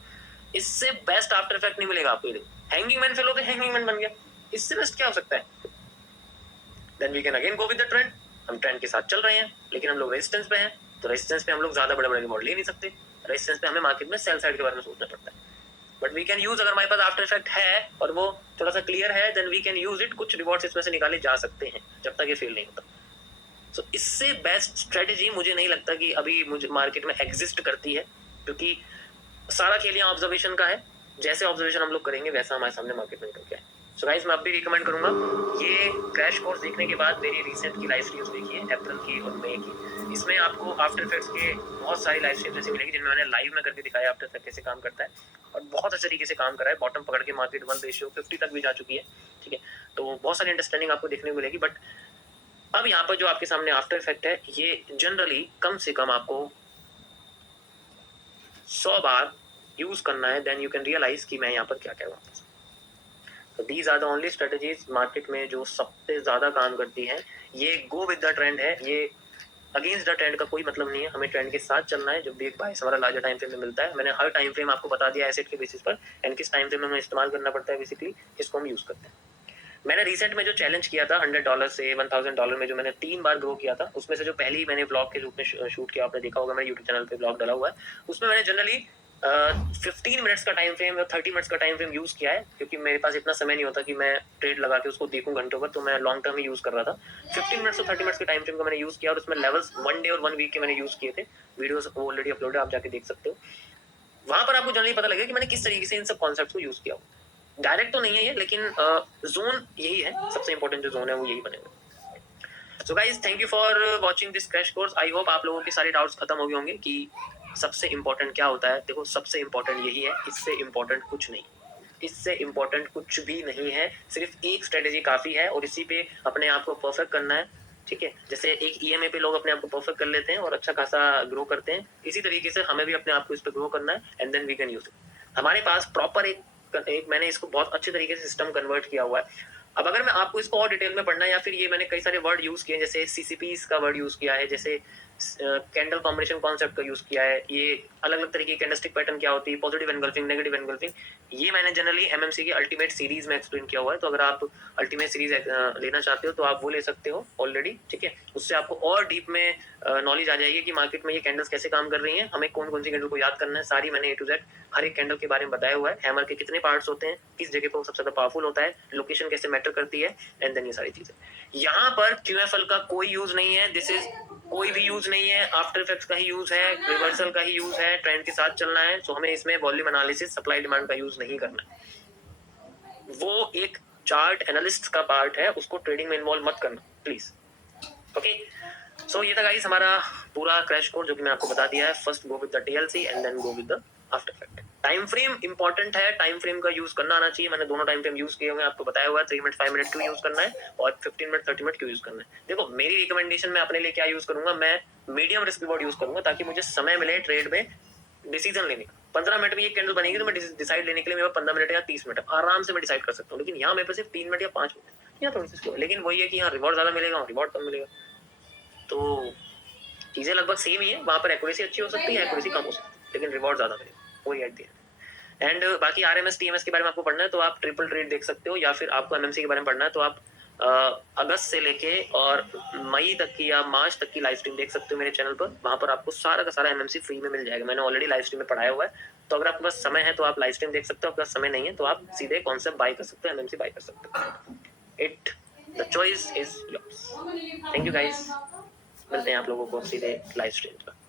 इससे बेस्ट आफ्टर इफेक्ट नहीं मिलेगा आपको। हैंगिंग मैन फेल होते हैंगिंग मैन बन गया, इससे बेस्ट क्या हो सकता है? Then we can again go with the trend. हम ट्रेंड के साथ चल रहे हैं लेकिन हम लोग रेजिस्टेंस पे हैं, तो रेजिस्टेंस पे हम लोग ज्यादा बड़े बड़े रिवॉर्ड ले नहीं सकते। रेजिस्टेंस पे हमें मार्केट में सेल साइड के बारे में सोचना पड़ता है। बट वी कैन यूज, अगर हमारे पास आफ्टर इफेक्ट है और वो थोड़ा सा क्लियर है, then we can use it. कुछ रिवॉर्ड्स इसमें से निकाले जा सकते हैं जब तक ये फेल नहीं होता। सो इससे बेस्ट स्ट्रेटेजी मुझे नहीं लगता कि अभी मुझे मार्केट में एग्जिस्ट करती है, क्योंकि सारा खेल यहाँ ऑब्जर्वेशन का है। जैसे ऑब्जर्वेशन हम लोग करेंगे वैसा हमारे सामने मार्केट में निकल के आए। सो गाइस, मैं अब भी रिकमेंड करूंगा, ये क्रैश कोर्स देखने के बाद मेरी रिसेंट की लाइव स्ट्रीम्स देखिए, अप्रैल की और मई की। इसमें आपको आफ्टर इफेक्ट्स के बहुत सारी लाइव स्ट्रीम्स ऐसी मिलेगी जिनमें मैंने लाइव में करके दिखाया आफ्टर इफेक्ट कैसे काम करता है, और बहुत अच्छे तरीके से काम कर रहा है। बॉटम पकड़ के मार्केट 1:50 तक भी जा चुकी है, ठीक है। तो बहुत सारी अंडरस्टैंडिंग आपको देखने को मिलेगी। बट अब यहाँ पर जो आपके सामने आफ्टर इफेक्ट है, ये जनरली कम से कम आपको 100 बार यूज करना है, देन यू कैन रियलाइज कि मैं यहाँ पर क्या कह रहा हूँ। तो these are the only strategies market में जो सबसे ज्यादा काम करती हैं। ये गो विद द ट्रेंड है, ये अगेंस्ट द ट्रेंड का कोई मतलब नहीं है। हमें ट्रेंड के साथ चलना है। जब भी एक बाइस हमारा लार्जर टाइम फ्रेम में मिलता है, मैंने हर टाइम फ्रेम आपको बता दिया एसेट के बेसिस पर, एंड किस टाइम फ्रेम में हमें इस्तेमाल करना पड़ता है, बेसिकली इसको हम यूज करते हैं। मैंने रिसेंट में जो चैलेंज किया था $100 से $1000 में, जो मैंने 3 बार ग्रो किया था, उसमें से जो पहली मैंने ब्लॉग के रूप में शूट किया, आपने देखा होगा मेरे यूट्यूब चैनल पे ब्लॉग डाला हुआ है, उसमें मैंने जनरली 15 मिनट्स का टाइम फ्रेम या 30 मिनट्स का टाइम फ्रेम यूज किया है, क्योंकि मेरे पास इतना समय नहीं होता कि मैं ट्रेड लगा के उसको देखूं घंटों पर, तो मैं लॉन्ग टर्म ही यूज कर रहा था। 15 मिनट्स और 30 मिनट्स के टाइम फ्रेम का मैंने यूज किया, और उसमें लेवल्स 1 डे और 1 वीक के मैंने यूज किए थे। वीडियोस ऑलरेडी अपलोड है, आप जाके देख सकते हो। वहां पर आपको जनरली पता लगेगा कि मैंने किस तरीके से इन सब कॉन्सेप्ट्स को यूज किया। डायरेक्ट तो नहीं है ये, लेकिन जोन यही है, सबसे इंपॉर्टेंट जो जोन है वो यही बनेगा। So guys, thank you for watching this crash course. I hope आप लोगों के सारे डाउट्स खत्म हो गए होंगे कि सबसे इंपॉर्टेंट क्या होता है। देखो, सबसे इंपॉर्टेंट यही है, इससे इंपॉर्टेंट कुछ नहीं, इससे इंपॉर्टेंट कुछ भी नहीं है। सिर्फ एक स्ट्रेटेजी काफी है, और इसी पे अपने आप को परफेक्ट करना है, ठीक है। जैसे एक ईएमए पे लोग अपने आप को परफेक्ट कर लेते हैं और अच्छा खासा ग्रो करते हैं, इसी तरीके से हमें भी अपने आप को इस पे ग्रो करना है, and then we can use it. हमारे पास प्रॉपर एक मैंने इसको बहुत अच्छे तरीके से सिस्टम कन्वर्ट किया हुआ है। अब अगर मैं आपको इसको और डिटेल में पढ़ना है, या फिर ये मैंने कई सारे वर्ड यूज किए, जैसे सीसीपीस का वर्ड यूज किया है, जैसे कैंडल कॉम्बिनेशन कॉन्सेप्ट का यूज किया है, ये अलग अलग तरीके की कैंडलस्टिक पैटर्न क्या होती है, पॉजिटिव एनगल्फिंग, नेगेटिव एनगल्फिंग, ये मैंने जनरली एमएमसी की अल्टीमेट सीरीज में एक्सप्लेन किया हुआ है। तो अगर आप अल्टीमेट सीरीज लेना चाहते हो तो आप वो ले सकते हो ऑलरेडी, ठीक है। उससे आपको और डीप में नॉलेज आ जाएगी कि मार्केट में ये कैंडल्स कैसे काम कर रही हैं, हमें कौन कौन सी कैंडल को याद करना है। सारी मैंने ए टू जेड हर एक कैंडल के बारे में बताया हुआ है। हैमर के कितने पार्ट्स होते हैं, किस जगह पर वो सबसे ज्यादा पावरफुल होता है, लोकेशन कैसे मैटर करती है, एंड देन ये सारी चीजें। यहाँ पर क्यूएफएल का कोई यूज नहीं है, दिस इज कोई भी यूज नहीं है, आफ्टर इफेक्ट्स का ही यूज है, रिवर्सल का ही यूज है, ट्रेंड के साथ चलना है। सो हमें इसमें वॉल्यूम एनालिसिस, सप्लाई डिमांड का यूज नहीं करना है। वो एक चार्ट एनालिस्ट का पार्ट है, उसको ट्रेडिंग में इन्वॉल्व मत करना प्लीज, ओके। सो ये था गाइस हमारा पूरा क्रैश कोर्स, जो कि मैंने आपको बता दिया है। First go with the TLC and then go with the after effect. Time frame important है, टाइम फ्रेम का यूज करना आना चाहिए। मैंने दोनों टाइम फ्रेम यूज किए हुए हैं, आपको बताया हुआ है 3 मिनट 5 मिनट क्यों यूज करना है, और 15 मिनट 30 मिनट क्यों यूज करना है। देखो, मेरी रिकमेंडेशन में अपने लिए क्या यूज करूंगा, मैं मीडियम रिस्क रिवॉर्ड यूज करूंगा, ताकि मुझे समय मिले ट्रेड में डिसीजन लेने का। 15 मिनट में ये कैंडल बनेगी तो मैं डिसाइड लेने के लिए मेरे 15 मिनट या 30 मिनट आराम से मैं डिसाइड कर सकता हूँ। लेकिन यहाँ मेरे पास सिर्फ 3 मिनट या 5 मिनट, यहाँ थोड़ी सी, लेकिन वही है कि यहाँ रिवॉर्ड ज्यादा मिलेगा, रिवॉर्ड कम मिलेगा। तो चीजें लगभग सेम ही है, वहां पर एक्यूरेसी अच्छी हो सकती है, एक्यूरेसी कम हो सकती है, लेकिन रिवॉर्ड ज्यादा मिलेगा, वही एट द एंड। एंड बाकी आरएमएस टीएमएस के बारे में आपको पढ़ना है तो आप ट्रिपल ट्रेड देख सकते हो, या फिर आपको एमएमसी के बारे में पढ़ना है तो आप अगस्त से लेके और मई तक की या मार्च तक की लाइव स्ट्रीम देख सकते हो मेरे चैनल पर। वहां पर आपको सारा का सारा एमएमसी फ्री में मिल जाएगा, मैंने ऑलरेडी लाइव स्ट्रीम में पढ़ाया हुआ है। तो अगर आपके पास समय है तो आप लाइव स्ट्रीम देख सकते हो, आपके पास समय नहीं है तो आप सीधे कॉन्सेप्ट बाय कर सकते हो, एमएमसी बाय कर सकते हो। It the choice is yours. Thank you guys, मिलते हैं आप लोगों को सीधे लाइव स्ट्रीम पर।